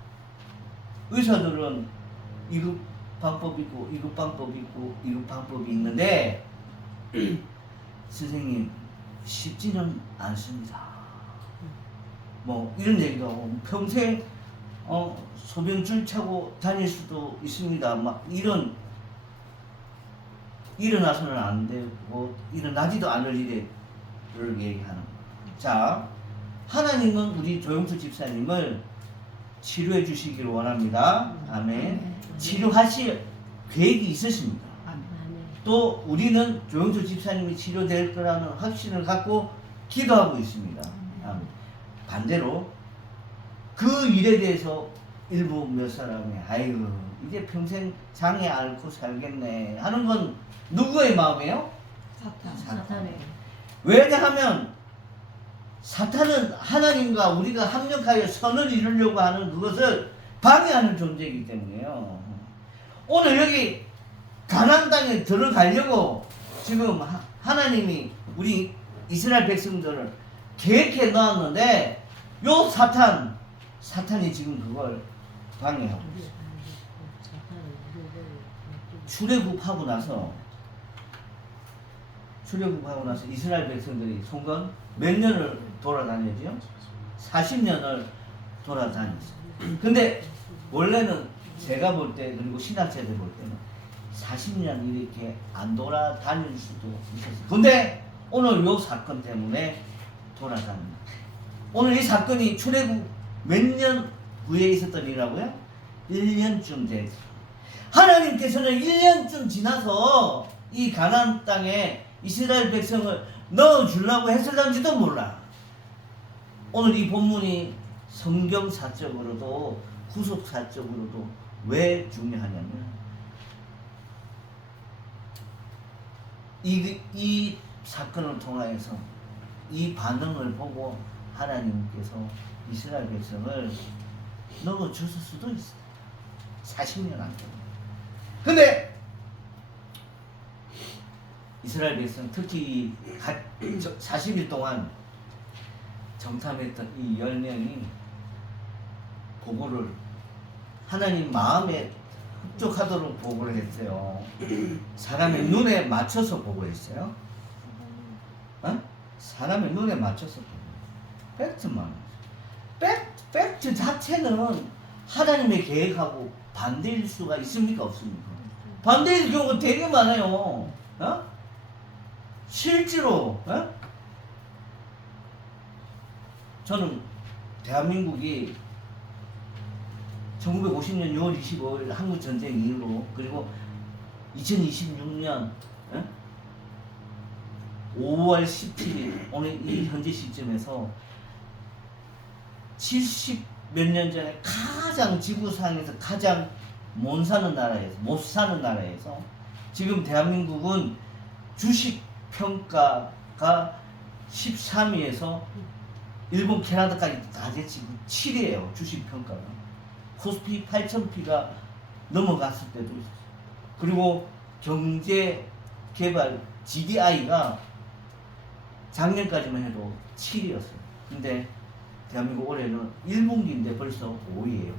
의사들은 이거 방법이 있고 이거 방법이 있고 이거 방법이 있는데 선생님 쉽지는 않습니다. 뭐 이런 얘기도 하고 평생 소변줄 차고 다닐 수도 있습니다. 막 이런, 일어나서는 안 되고 일어나지도 않을 일을 얘기하는 거예요. 자, 하나님은 우리 조영수 집사님을 치료해 주시기를 원합니다. 아멘. 치료하실 계획이 있으십니다. 또 우리는 조영수 집사님이 치료될 거라는 확신을 갖고 기도하고 있습니다. 아멘. 반대로 그 일에 대해서 일부 몇 사람이 아이고 이제 평생 장애 앓고 살겠네 하는 건 누구의 마음이에요? 사탄의. 왜냐하면 사탄은 하나님과 우리가 합력하여 선을 이루려고 하는 그것을 방해하는 존재이기 때문에요. 오늘 여기 가나안 땅에 들어가려고 지금 하나님이 우리 이스라엘 백성들을 계획해 놓았는데 요 사탄이 지금 그걸 방해하고 있어요. 출애굽하고 나서 이스라엘 백성들이 송건 몇 년을 돌아다녔죠? 40년을 돌아다녔어요. 근데 원래는 제가 볼 때, 그리고 신학자들 볼 때는 40년 이렇게 안 돌아다닐 수도 있었어요. 근데 오늘 요 사건 때문에 돌아다닙니다. 오늘 이 사건이 출애굽 몇 년 후에 있었던 일이라고요? 1년쯤 됐어요. 하나님께서는 1년쯤 지나서 이 가나안 땅에 이스라엘 백성을 넣어주려고 했을런지도 몰라. 오늘 이 본문이 성경사적으로도 구속사적으로도 왜 중요하냐면 이 사건을 통하여서 이 반응을 보고 하나님께서 이스라엘 백성을 넣어줬을 수도 있어요. 40년 안 되고. 근데 이스라엘 백성 특히 40일 동안 정탐했던 이 10명이 보고를 하나님 마음에 흡족하도록 보고를 했어요. 사람의 눈에 맞춰서 보고했어요. 사람의 눈에 맞춰서 보고. 팩트 자체는 하나님의 계획하고 반대일 수가 있습니까? 없습니까? 반대일 경우가 되게 많아요. 실제로 저는 대한민국이 1950년 6월 25일 한국전쟁 이후로 그리고 2026년 5월 17일 오늘 이 현재 시점에서 70 몇 년 전에 가장 지구상에서 가장 못 사는 나라에서 지금 대한민국은 주식 평가가 13위에서 일본 캐나다까지 다 지금 7위에요. 주식 평가가. 코스피 8,000피가 넘어갔을 때도 있었어요. 그리고 경제 개발 GDI가 작년까지만 해도 7위였어요. 근데 대한민국 올해는 1분기인데 벌써 5위예요.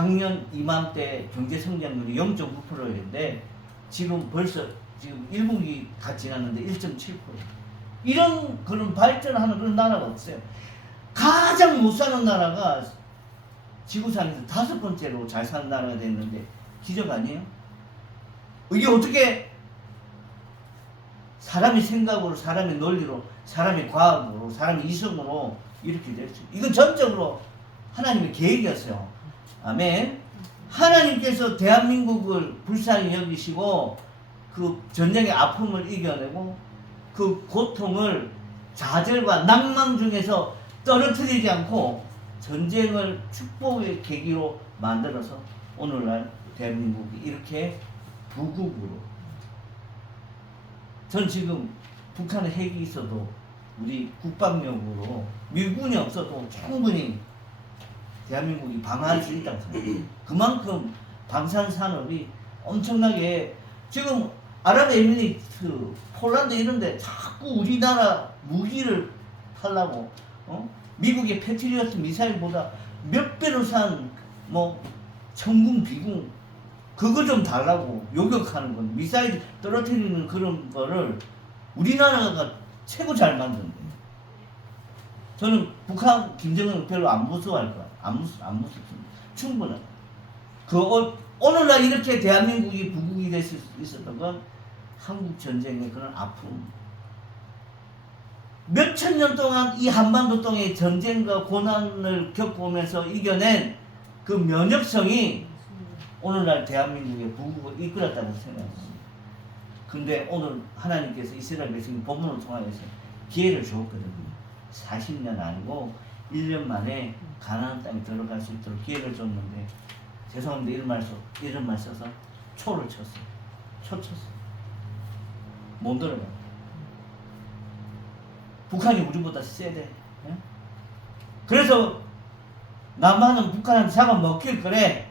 작년 이맘때 경제 성장률이 0.9%였는데 지금 벌써 지금 1분기 다 지났는데 1.7%. 이런 그런 발전하는 그런 나라가 없어요. 가장 못 사는 나라가 지구상에서 5번째로 잘 사는 나라가 됐는데 기적 아니에요? 이게 어떻게 사람의 생각으로, 사람의 논리로, 사람의 과학으로, 사람의 이성으로 이렇게 될 수? 이건 전적으로 하나님의 계획이었어요. 아멘. 하나님께서 대한민국을 불쌍히 여기시고 그 전쟁의 아픔을 이겨내고 그 고통을 좌절과 낭만 중에서 떨어뜨리지 않고 전쟁을 축복의 계기로 만들어서 오늘날 대한민국이 이렇게 부국으로, 전 지금 북한에 핵이 있어도 우리 국방력으로 미군이 없어도 충분히 대한민국이 방어할 수 있다고 생각해요. 그만큼 방산산업이 엄청나게 지금 아랍에미리트, 폴란드 이런데 자꾸 우리나라 무기를 팔라고 미국의 패트리어트 미사일보다 몇 배로 산 뭐 천궁 비궁 그거 좀 달라고 요격하는 건 미사일 떨어뜨리는 그런 거를 우리나라가 최고 잘 만든대. 저는 북한 김정은 별로 안 무서워할 거야. 안 무섭습니다. 충분한. 오늘날 이렇게 대한민국이 부국이 될 수 있었던 건 한국 전쟁의 그런 아픔. 몇천 년 동안 이 한반도 땅의 전쟁과 고난을 겪으면서 이겨낸 그 면역성이 오늘날 대한민국의 부국을 이끌었다고 생각합니다. 근데 오늘 하나님께서 이스라엘 백성이 본문을 통하여서 기회를 주었거든요. 40년 아니고 1년 만에 가나안 땅에 들어갈 수 있도록 기회를 줬는데 죄송합니다. 이런 말 써서 초를 쳤어요. 초 쳤어요. 못 들어가요. 북한이 우리보다 세대. 예? 그래서 남한은 북한한테 잡아먹힐 거래.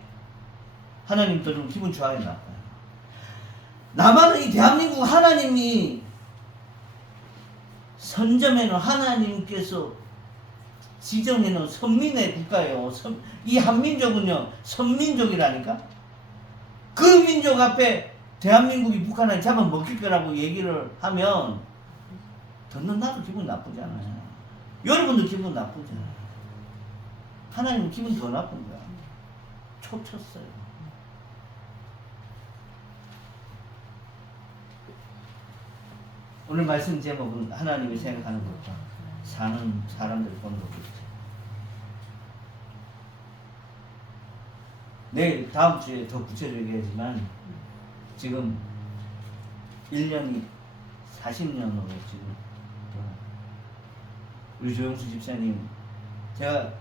하나님들은 기분 좋아해 나빠요. 남한은 이 대한민국 하나님이 선점해놓은 하나님께서 지정해놓은 선민의 국가예요. 이 한민족은요 선민족이라니까. 그 민족 앞에 대한민국이 북한한테 잡아먹힐 거라고 얘기를 하면 듣는 나도 기분 나쁘잖아요. 여러분도 기분 나쁘잖아요. 하나님은 기분 더 나쁜 거야. 초 쳤어요. 오늘 말씀 제목은 하나님이 생각하는 것과 사는 사람들 보는 것이죠. 내일 다음 주에 더 구체적이게 하지만 지금 1년이 40년으로 지금 우리 조영수 집사님 제가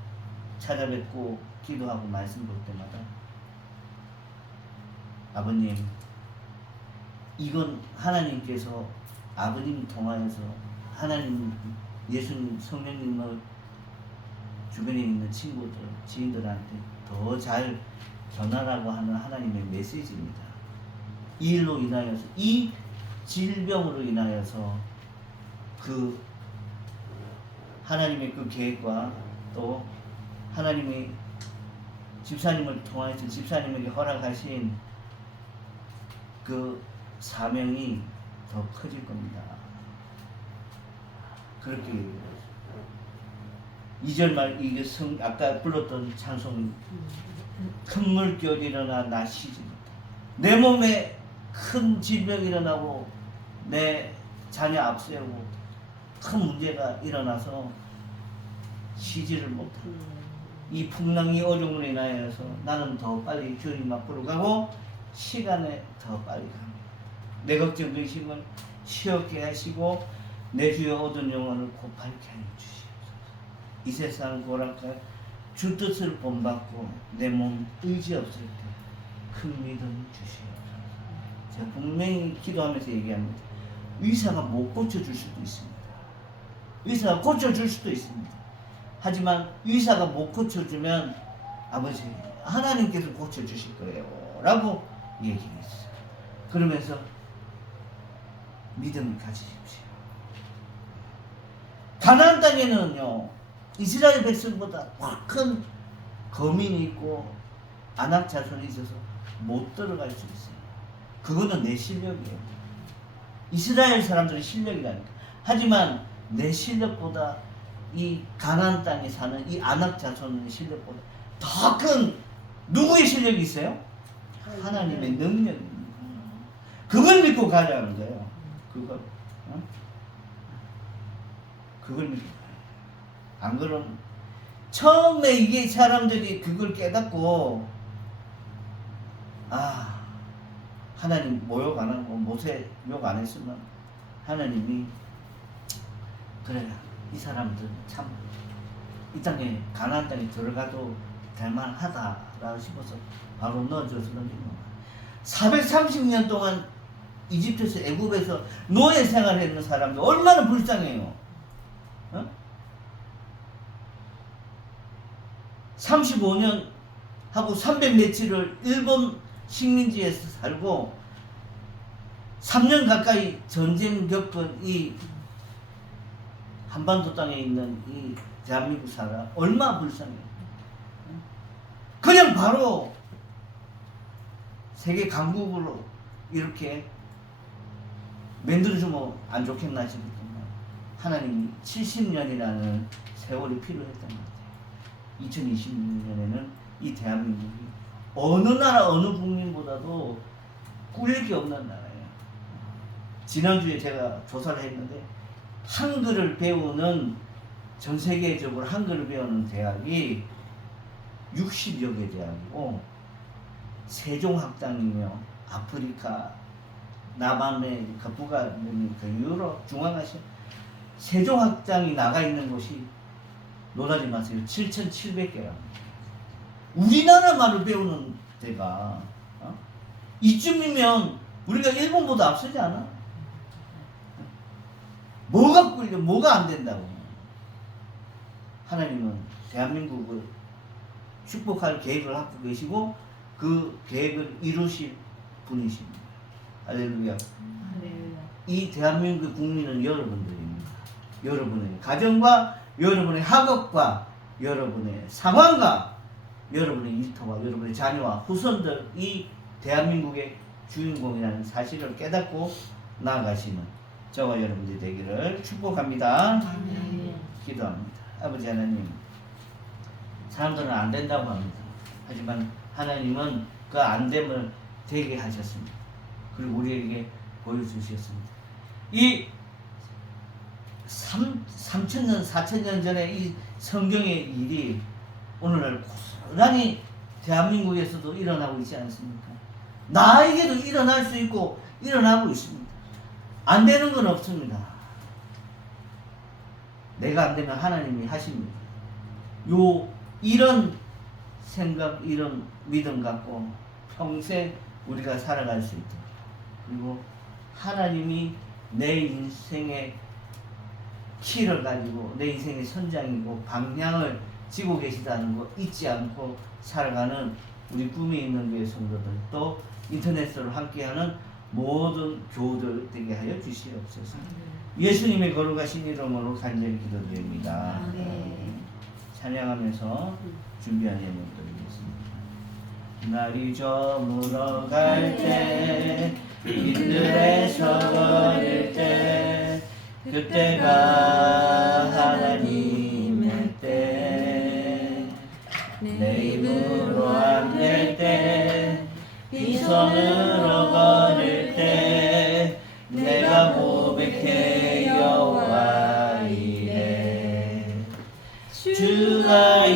찾아뵙고 기도하고 말씀 볼 때마다 아버님 이건 하나님께서 아버님 통하여서 하나님 예수님 성령님을 주변에 있는 친구들 지인들한테 더 잘 전하라고 하는 하나님의 메시지입니다. 이 일로 인하여서 이 질병으로 인하여서 그 하나님의 그 계획과 또 하나님의 집사님을 통해서 집사님에게 허락하신 그 사명이 더 커질 겁니다. 그렇게 얘기해요. 2절 말 이게 아까 불렀던 찬송 큰 물결이 일어나 나 시집니다. 내 몸에 큰 질병이 일어나고 내 자녀 앞세우고 큰 문제가 일어나서 쉬지를 못하고 이 풍랑이 어종으로 인하여서 나는 더 빨리 주님 앞으로 가고 시간에 더 빨리 갑니다. 내 걱정 근심을 쉬었게 하시고 내 주여 얻은 영혼을 고팔케 하여 주시옵소서. 이 세상 고락하여 주 뜻을 본받고 내 몸 의지 없을 때 큰 믿음 주시옵소서. 제가 분명히 기도하면서 얘기합니다. 의사가 못 고쳐줄 수도 있습니다. 의사가 고쳐줄 수도 있습니다. 하지만 의사가 못 고쳐주면 아버지 하나님께서 고쳐주실 거예요 라고 얘기했어요. 그러면서 믿음을 가지십시오. 가나안 땅에는요 이스라엘 백성보다 더 큰 거민이 있고 안악 자손이 있어서 못 들어갈 수 있어요. 그거는 내 실력이에요. 이스라엘 사람들의 실력이라니까. 하지만 내 실력보다 이 가나안 땅에 사는 이 안악 자손의 실력보다 더 큰 누구의 실력이 있어요? 하나님의 능력입니다. 그걸 믿고 가자는 거예요. 그걸. 어? 그걸 믿고 가요. 안 그러면 처음에 이게 사람들이 그걸 깨닫고 하나님 모욕 안 하고 모세 욕 안 했으면 하나님이 그래 이 사람들 참 이 땅에 가나안 땅에 들어가도 될만하다라고 싶어서 바로 넣어줘서 던진 거야. 430년 동안 이집트에서 애굽에서 노예 생활을 했는 사람들 얼마나 불쌍해요. 어? 35년 하고 300 며칠을 일본 식민지에서 살고 3년 가까이 전쟁 겪은 이 한반도 땅에 있는 이 대한민국 사람 얼마나 불쌍해요. 그냥 바로 세계 강국으로 이렇게 만들어주면 안 좋겠나 싶었지만 하나님이 70년이라는 세월이 필요했던 것 같아요. 2026년에는 이 대한민국이 어느 나라 어느 국민보다도 꿀릴 게 없는 나라예요. 지난주에 제가 조사를 했는데 한글을 배우는 전 세계적으로 한글을 배우는 대학이 60여 개 대학이고 세종학당이며 아프리카, 남아메리카, 북아메리카, 유럽, 중앙아시아 세종학당이 나가 있는 곳이 놀라지 마세요. 7,700개랍니다. 우리나라 말을 배우는 데가 이쯤이면 우리가 일본보다 앞서지 않아? 뭐가 꿀려? 뭐가 안 된다고? 하나님은 대한민국을 축복할 계획을 갖고 계시고 그 계획을 이루실 분이십니다. 할렐루야. 이 대한민국 국민은 여러분들입니다. 여러분의 가정과 여러분의 학업과 여러분의 상황과 여러분의 일터와 여러분의 자녀와 후손들 이 대한민국의 주인공이라는 사실을 깨닫고 나아가시는 저와 여러분들이 되기를 축복합니다. 기도합니다. 아버지 하나님, 사람들은 안 된다고 합니다. 하지만 하나님은 그 안 됨을 되게 하셨습니다. 그리고 우리에게 보여주셨습니다. 이 3,000년, 4,000년 전에 이 성경의 일이 오늘날 고스란히 대한민국에서도 일어나고 있지 않습니까? 나에게도 일어날 수 있고 일어나고 있습니다. 안 되는 건 없습니다. 내가 안 되면 하나님이 하십니다. 이런 생각, 이런 믿음 갖고 평생 우리가 살아갈 수 있도록, 그리고 하나님이 내 인생의 키를 가지고 내 인생의 선장이고 방향을 지고 계시다는 거 잊지 않고 살아가는 우리 꿈이 있는 교회 성도들, 또 인터넷으로 함께하는 모든 교우들 되게 하여 주시옵소서. 예수님의 거룩하신 이름으로 간절히 기도드립니다. 찬양하면서 준비한 예물 드리겠습니다. 날이 저물어 갈 때, 인들에서 거릴 때, 그때가 하나님의 때, 내 입으로 안 될 때, 빈손으로 거릴 때, 내가 고백해 여호와 이래. 주가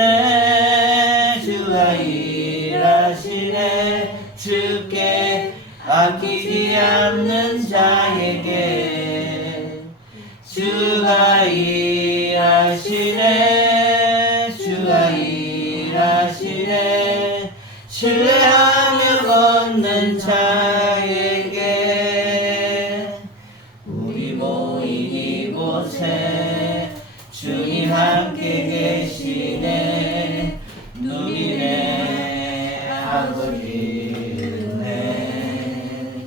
일하시네, 주가 일하시네, 주께 아끼지 않는 자에게. 주가 일하시네, 주가 일하시네, 신뢰하며 걷는 자에게. 우리 모인 이곳에 주님 함께 계시네. 누리네 아버지네.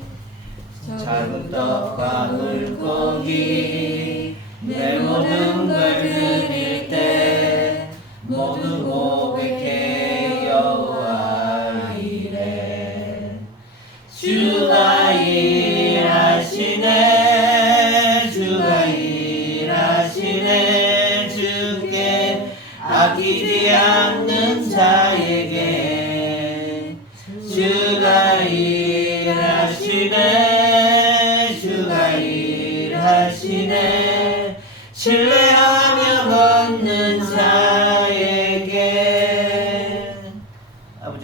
작은 떡과 물고기 내 모든 걸 드릴 때 모두 고백해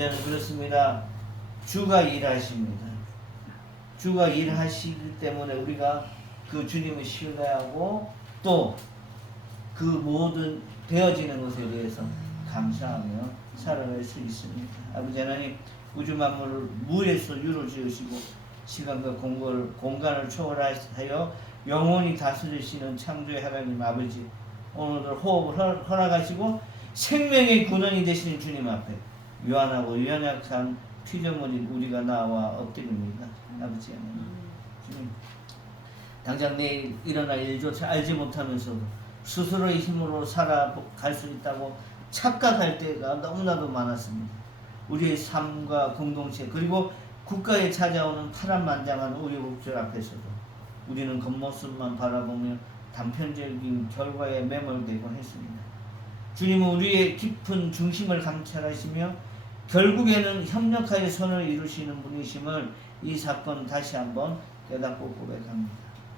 아버지는 그렇습니다. 주가 일하십니다. 주가 일하시기 때문에 우리가 그 주님을 신뢰하고 또 그 모든 되어지는 것에 대해서 감사하며 살아갈 수 있습니다. 아버지 하나님, 우주 만물을 물에서 유로 지으시고 시간과 공간을 초월하여 영원히 다스리시는 창조의 하나님 아버지, 오늘도 호흡을 허락하시고 생명의 근원이 되시는 주님 앞에 유한하고 연약한 피조물인 우리가 나와 엎드립니다. 아버지 하나님, 주님, 당장 내일 일어날 일조차 알지 못하면서도 스스로의 힘으로 살아갈 수 있다고 착각할 때가 너무나도 많았습니다. 우리의 삶과 공동체 그리고 국가에 찾아오는 파란만장한 우여곡절 앞에서도 우리는 겉모습만 바라보며 단편적인 결과에 매몰되곤 했습니다. 주님은 우리의 깊은 중심을 감찰하시며 결국에는 협력하여 선을 이루시는 분이심을 이 사건 다시 한번 깨닫고 고백합니다.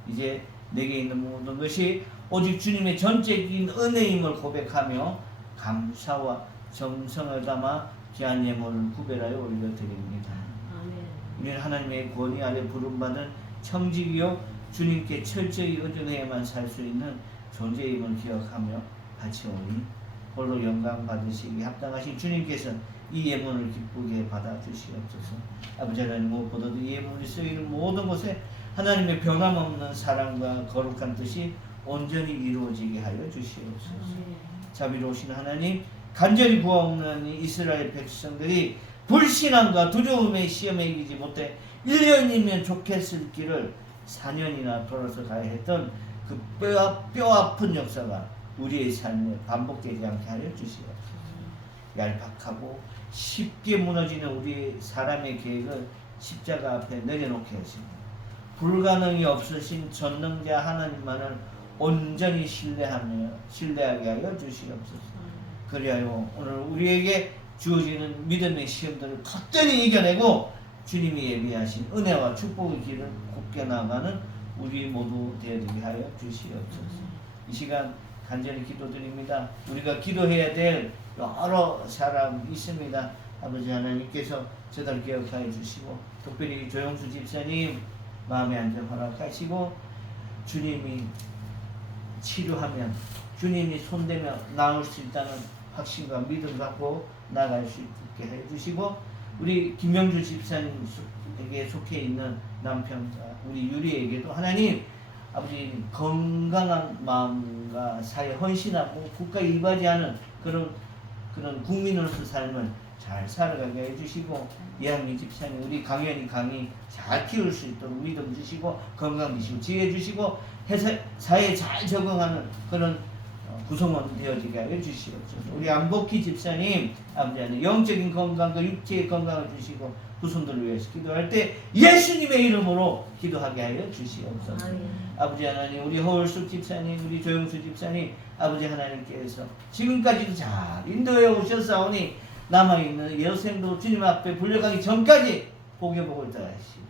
이제 내게 있는 모든 것이 오직 주님의 전적인 은혜임을 고백하며 감사와 정성을 담아 귀한 예물을 구별하여 올려드립니다. 우리는 하나님의 권위 아래 부름받은 청직이요 주님께 철저히 의존해야만 살 수 있는 존재임을 기억하며 바치오니 홀로 영광 받으시기 합당하신 주님께서 이 예물을 기쁘게 받아주시옵소서. 아버지 하나님, 무엇보다도 이 예물이 쓰이는 모든 곳에 하나님의 변함없는 사랑과 거룩한 뜻이 온전히 이루어지게 하여 주시옵소서. 자비로우신 하나님, 간절히 구하옵는 이스라엘 백성들이 불신앙과 두려움의 시험에 이기지 못해 1년이면 좋겠을 길을 4년이나 돌아서 가야 했던 그 뼈 아픈 역사가 우리의 삶에 반복되지 않게 하여 주시옵소서. 얄팍하고 쉽게 무너지는 우리 사람의 계획을 십자가 앞에 내려놓게 하시고 불가능이 없으신 전능자 하나님만을 온전히 신뢰하게 하여 주시옵소서. 그리하여 오늘 우리에게 주어지는 믿음의 시험들을 확전히 이겨내고 주님이 예비하신 은혜와 축복의 길을 곱게 나아가는 우리 모두 되어지게 하여 주시옵소서. 이 시간 간절히 기도드립니다. 우리가 기도해야 될 여러 사람 있습니다. 아버지 하나님께서 저들 기억하여 주시고 특별히 조영수 집사님 마음의 안정 허락하시고 주님이 치료하면 주님이 손대며 나을 수 있다는 확신과 믿음 갖고 나갈 수 있게 해주시고 우리 김명주 집사님에게 속해 있는 남편과 우리 유리에게도 하나님 아버지 건강한 마음과 사회 헌신하고 국가에 이바지하는 그런 국민으로서 삶을 잘 살아가게 해주시고 예한미 집사님 우리 강연이 잘 키울 수 있도록 믿음 주시고 건강 주시고 지혜 주시고 사회에 잘 적응하는 그런 구성원 되어지게 하여 주시옵소서. 우리 안복희 집사님 아버지 하나님 영적인 건강과 육체의 건강을 주시고 후손들을 위해서 기도할 때 예수님의 이름으로 기도하게 하여 주시옵소서. 아버지 하나님 우리 허울숙 집사님 우리 조영수 집사님 아버지 하나님께서 지금까지도 잘 인도해 오셨사오니 남아있는 여생도 주님 앞에 불려가기 전까지 복을 더하시고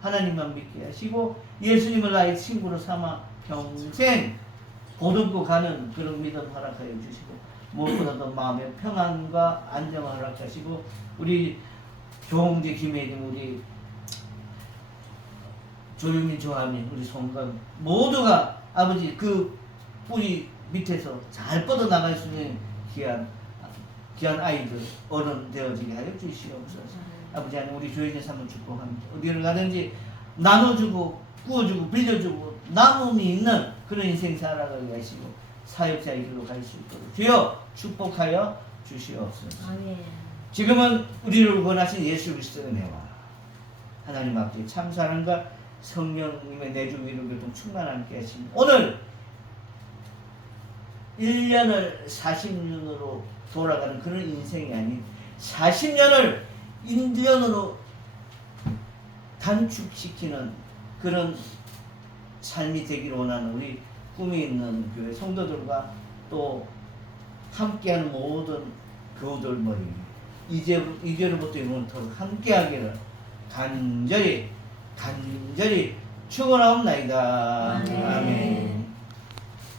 하나님만 믿게 하시고 예수님을 나의 친구로 삼아 평생 보듬고 가는 그런 믿음 허락하여 주시고 무엇보다도 마음의 평안과 안정을 허락하시고 우리 조홍재 김혜림 우리 조유민 조하민 우리 송강 모두가 아버지 그 뿌리 밑에서 잘 뻗어나갈 수 있는 귀한 아이들 어른 되어지게 하여 주시옵소서. 아버지 하나님 우리 조혜진 사모 축복합니다. 어디를 가든지 나눠주고 구워주고 빌려주고 나눔이 있는 그런 인생 살아가게 하시고 사역자의 길로 갈 수 있도록 주여 축복하여 주시옵소서. 지금은 우리를 구원하신 예수 그리스도의 은혜와 하나님 앞에 참 사랑과 성령님의 내주 위로 교통 충만하게 하시니 오늘 1년을 40년으로 돌아가는 그런 인생이 아닌 40년을 1년으로 단축시키는 그런 삶이 되기를 원하는 우리 꿈이 있는 교회 성도들과 또 함께하는 모든 교우들 모임 이제로부터 영원토록 함께하기를 간절히 축원하옵나이다. 아멘.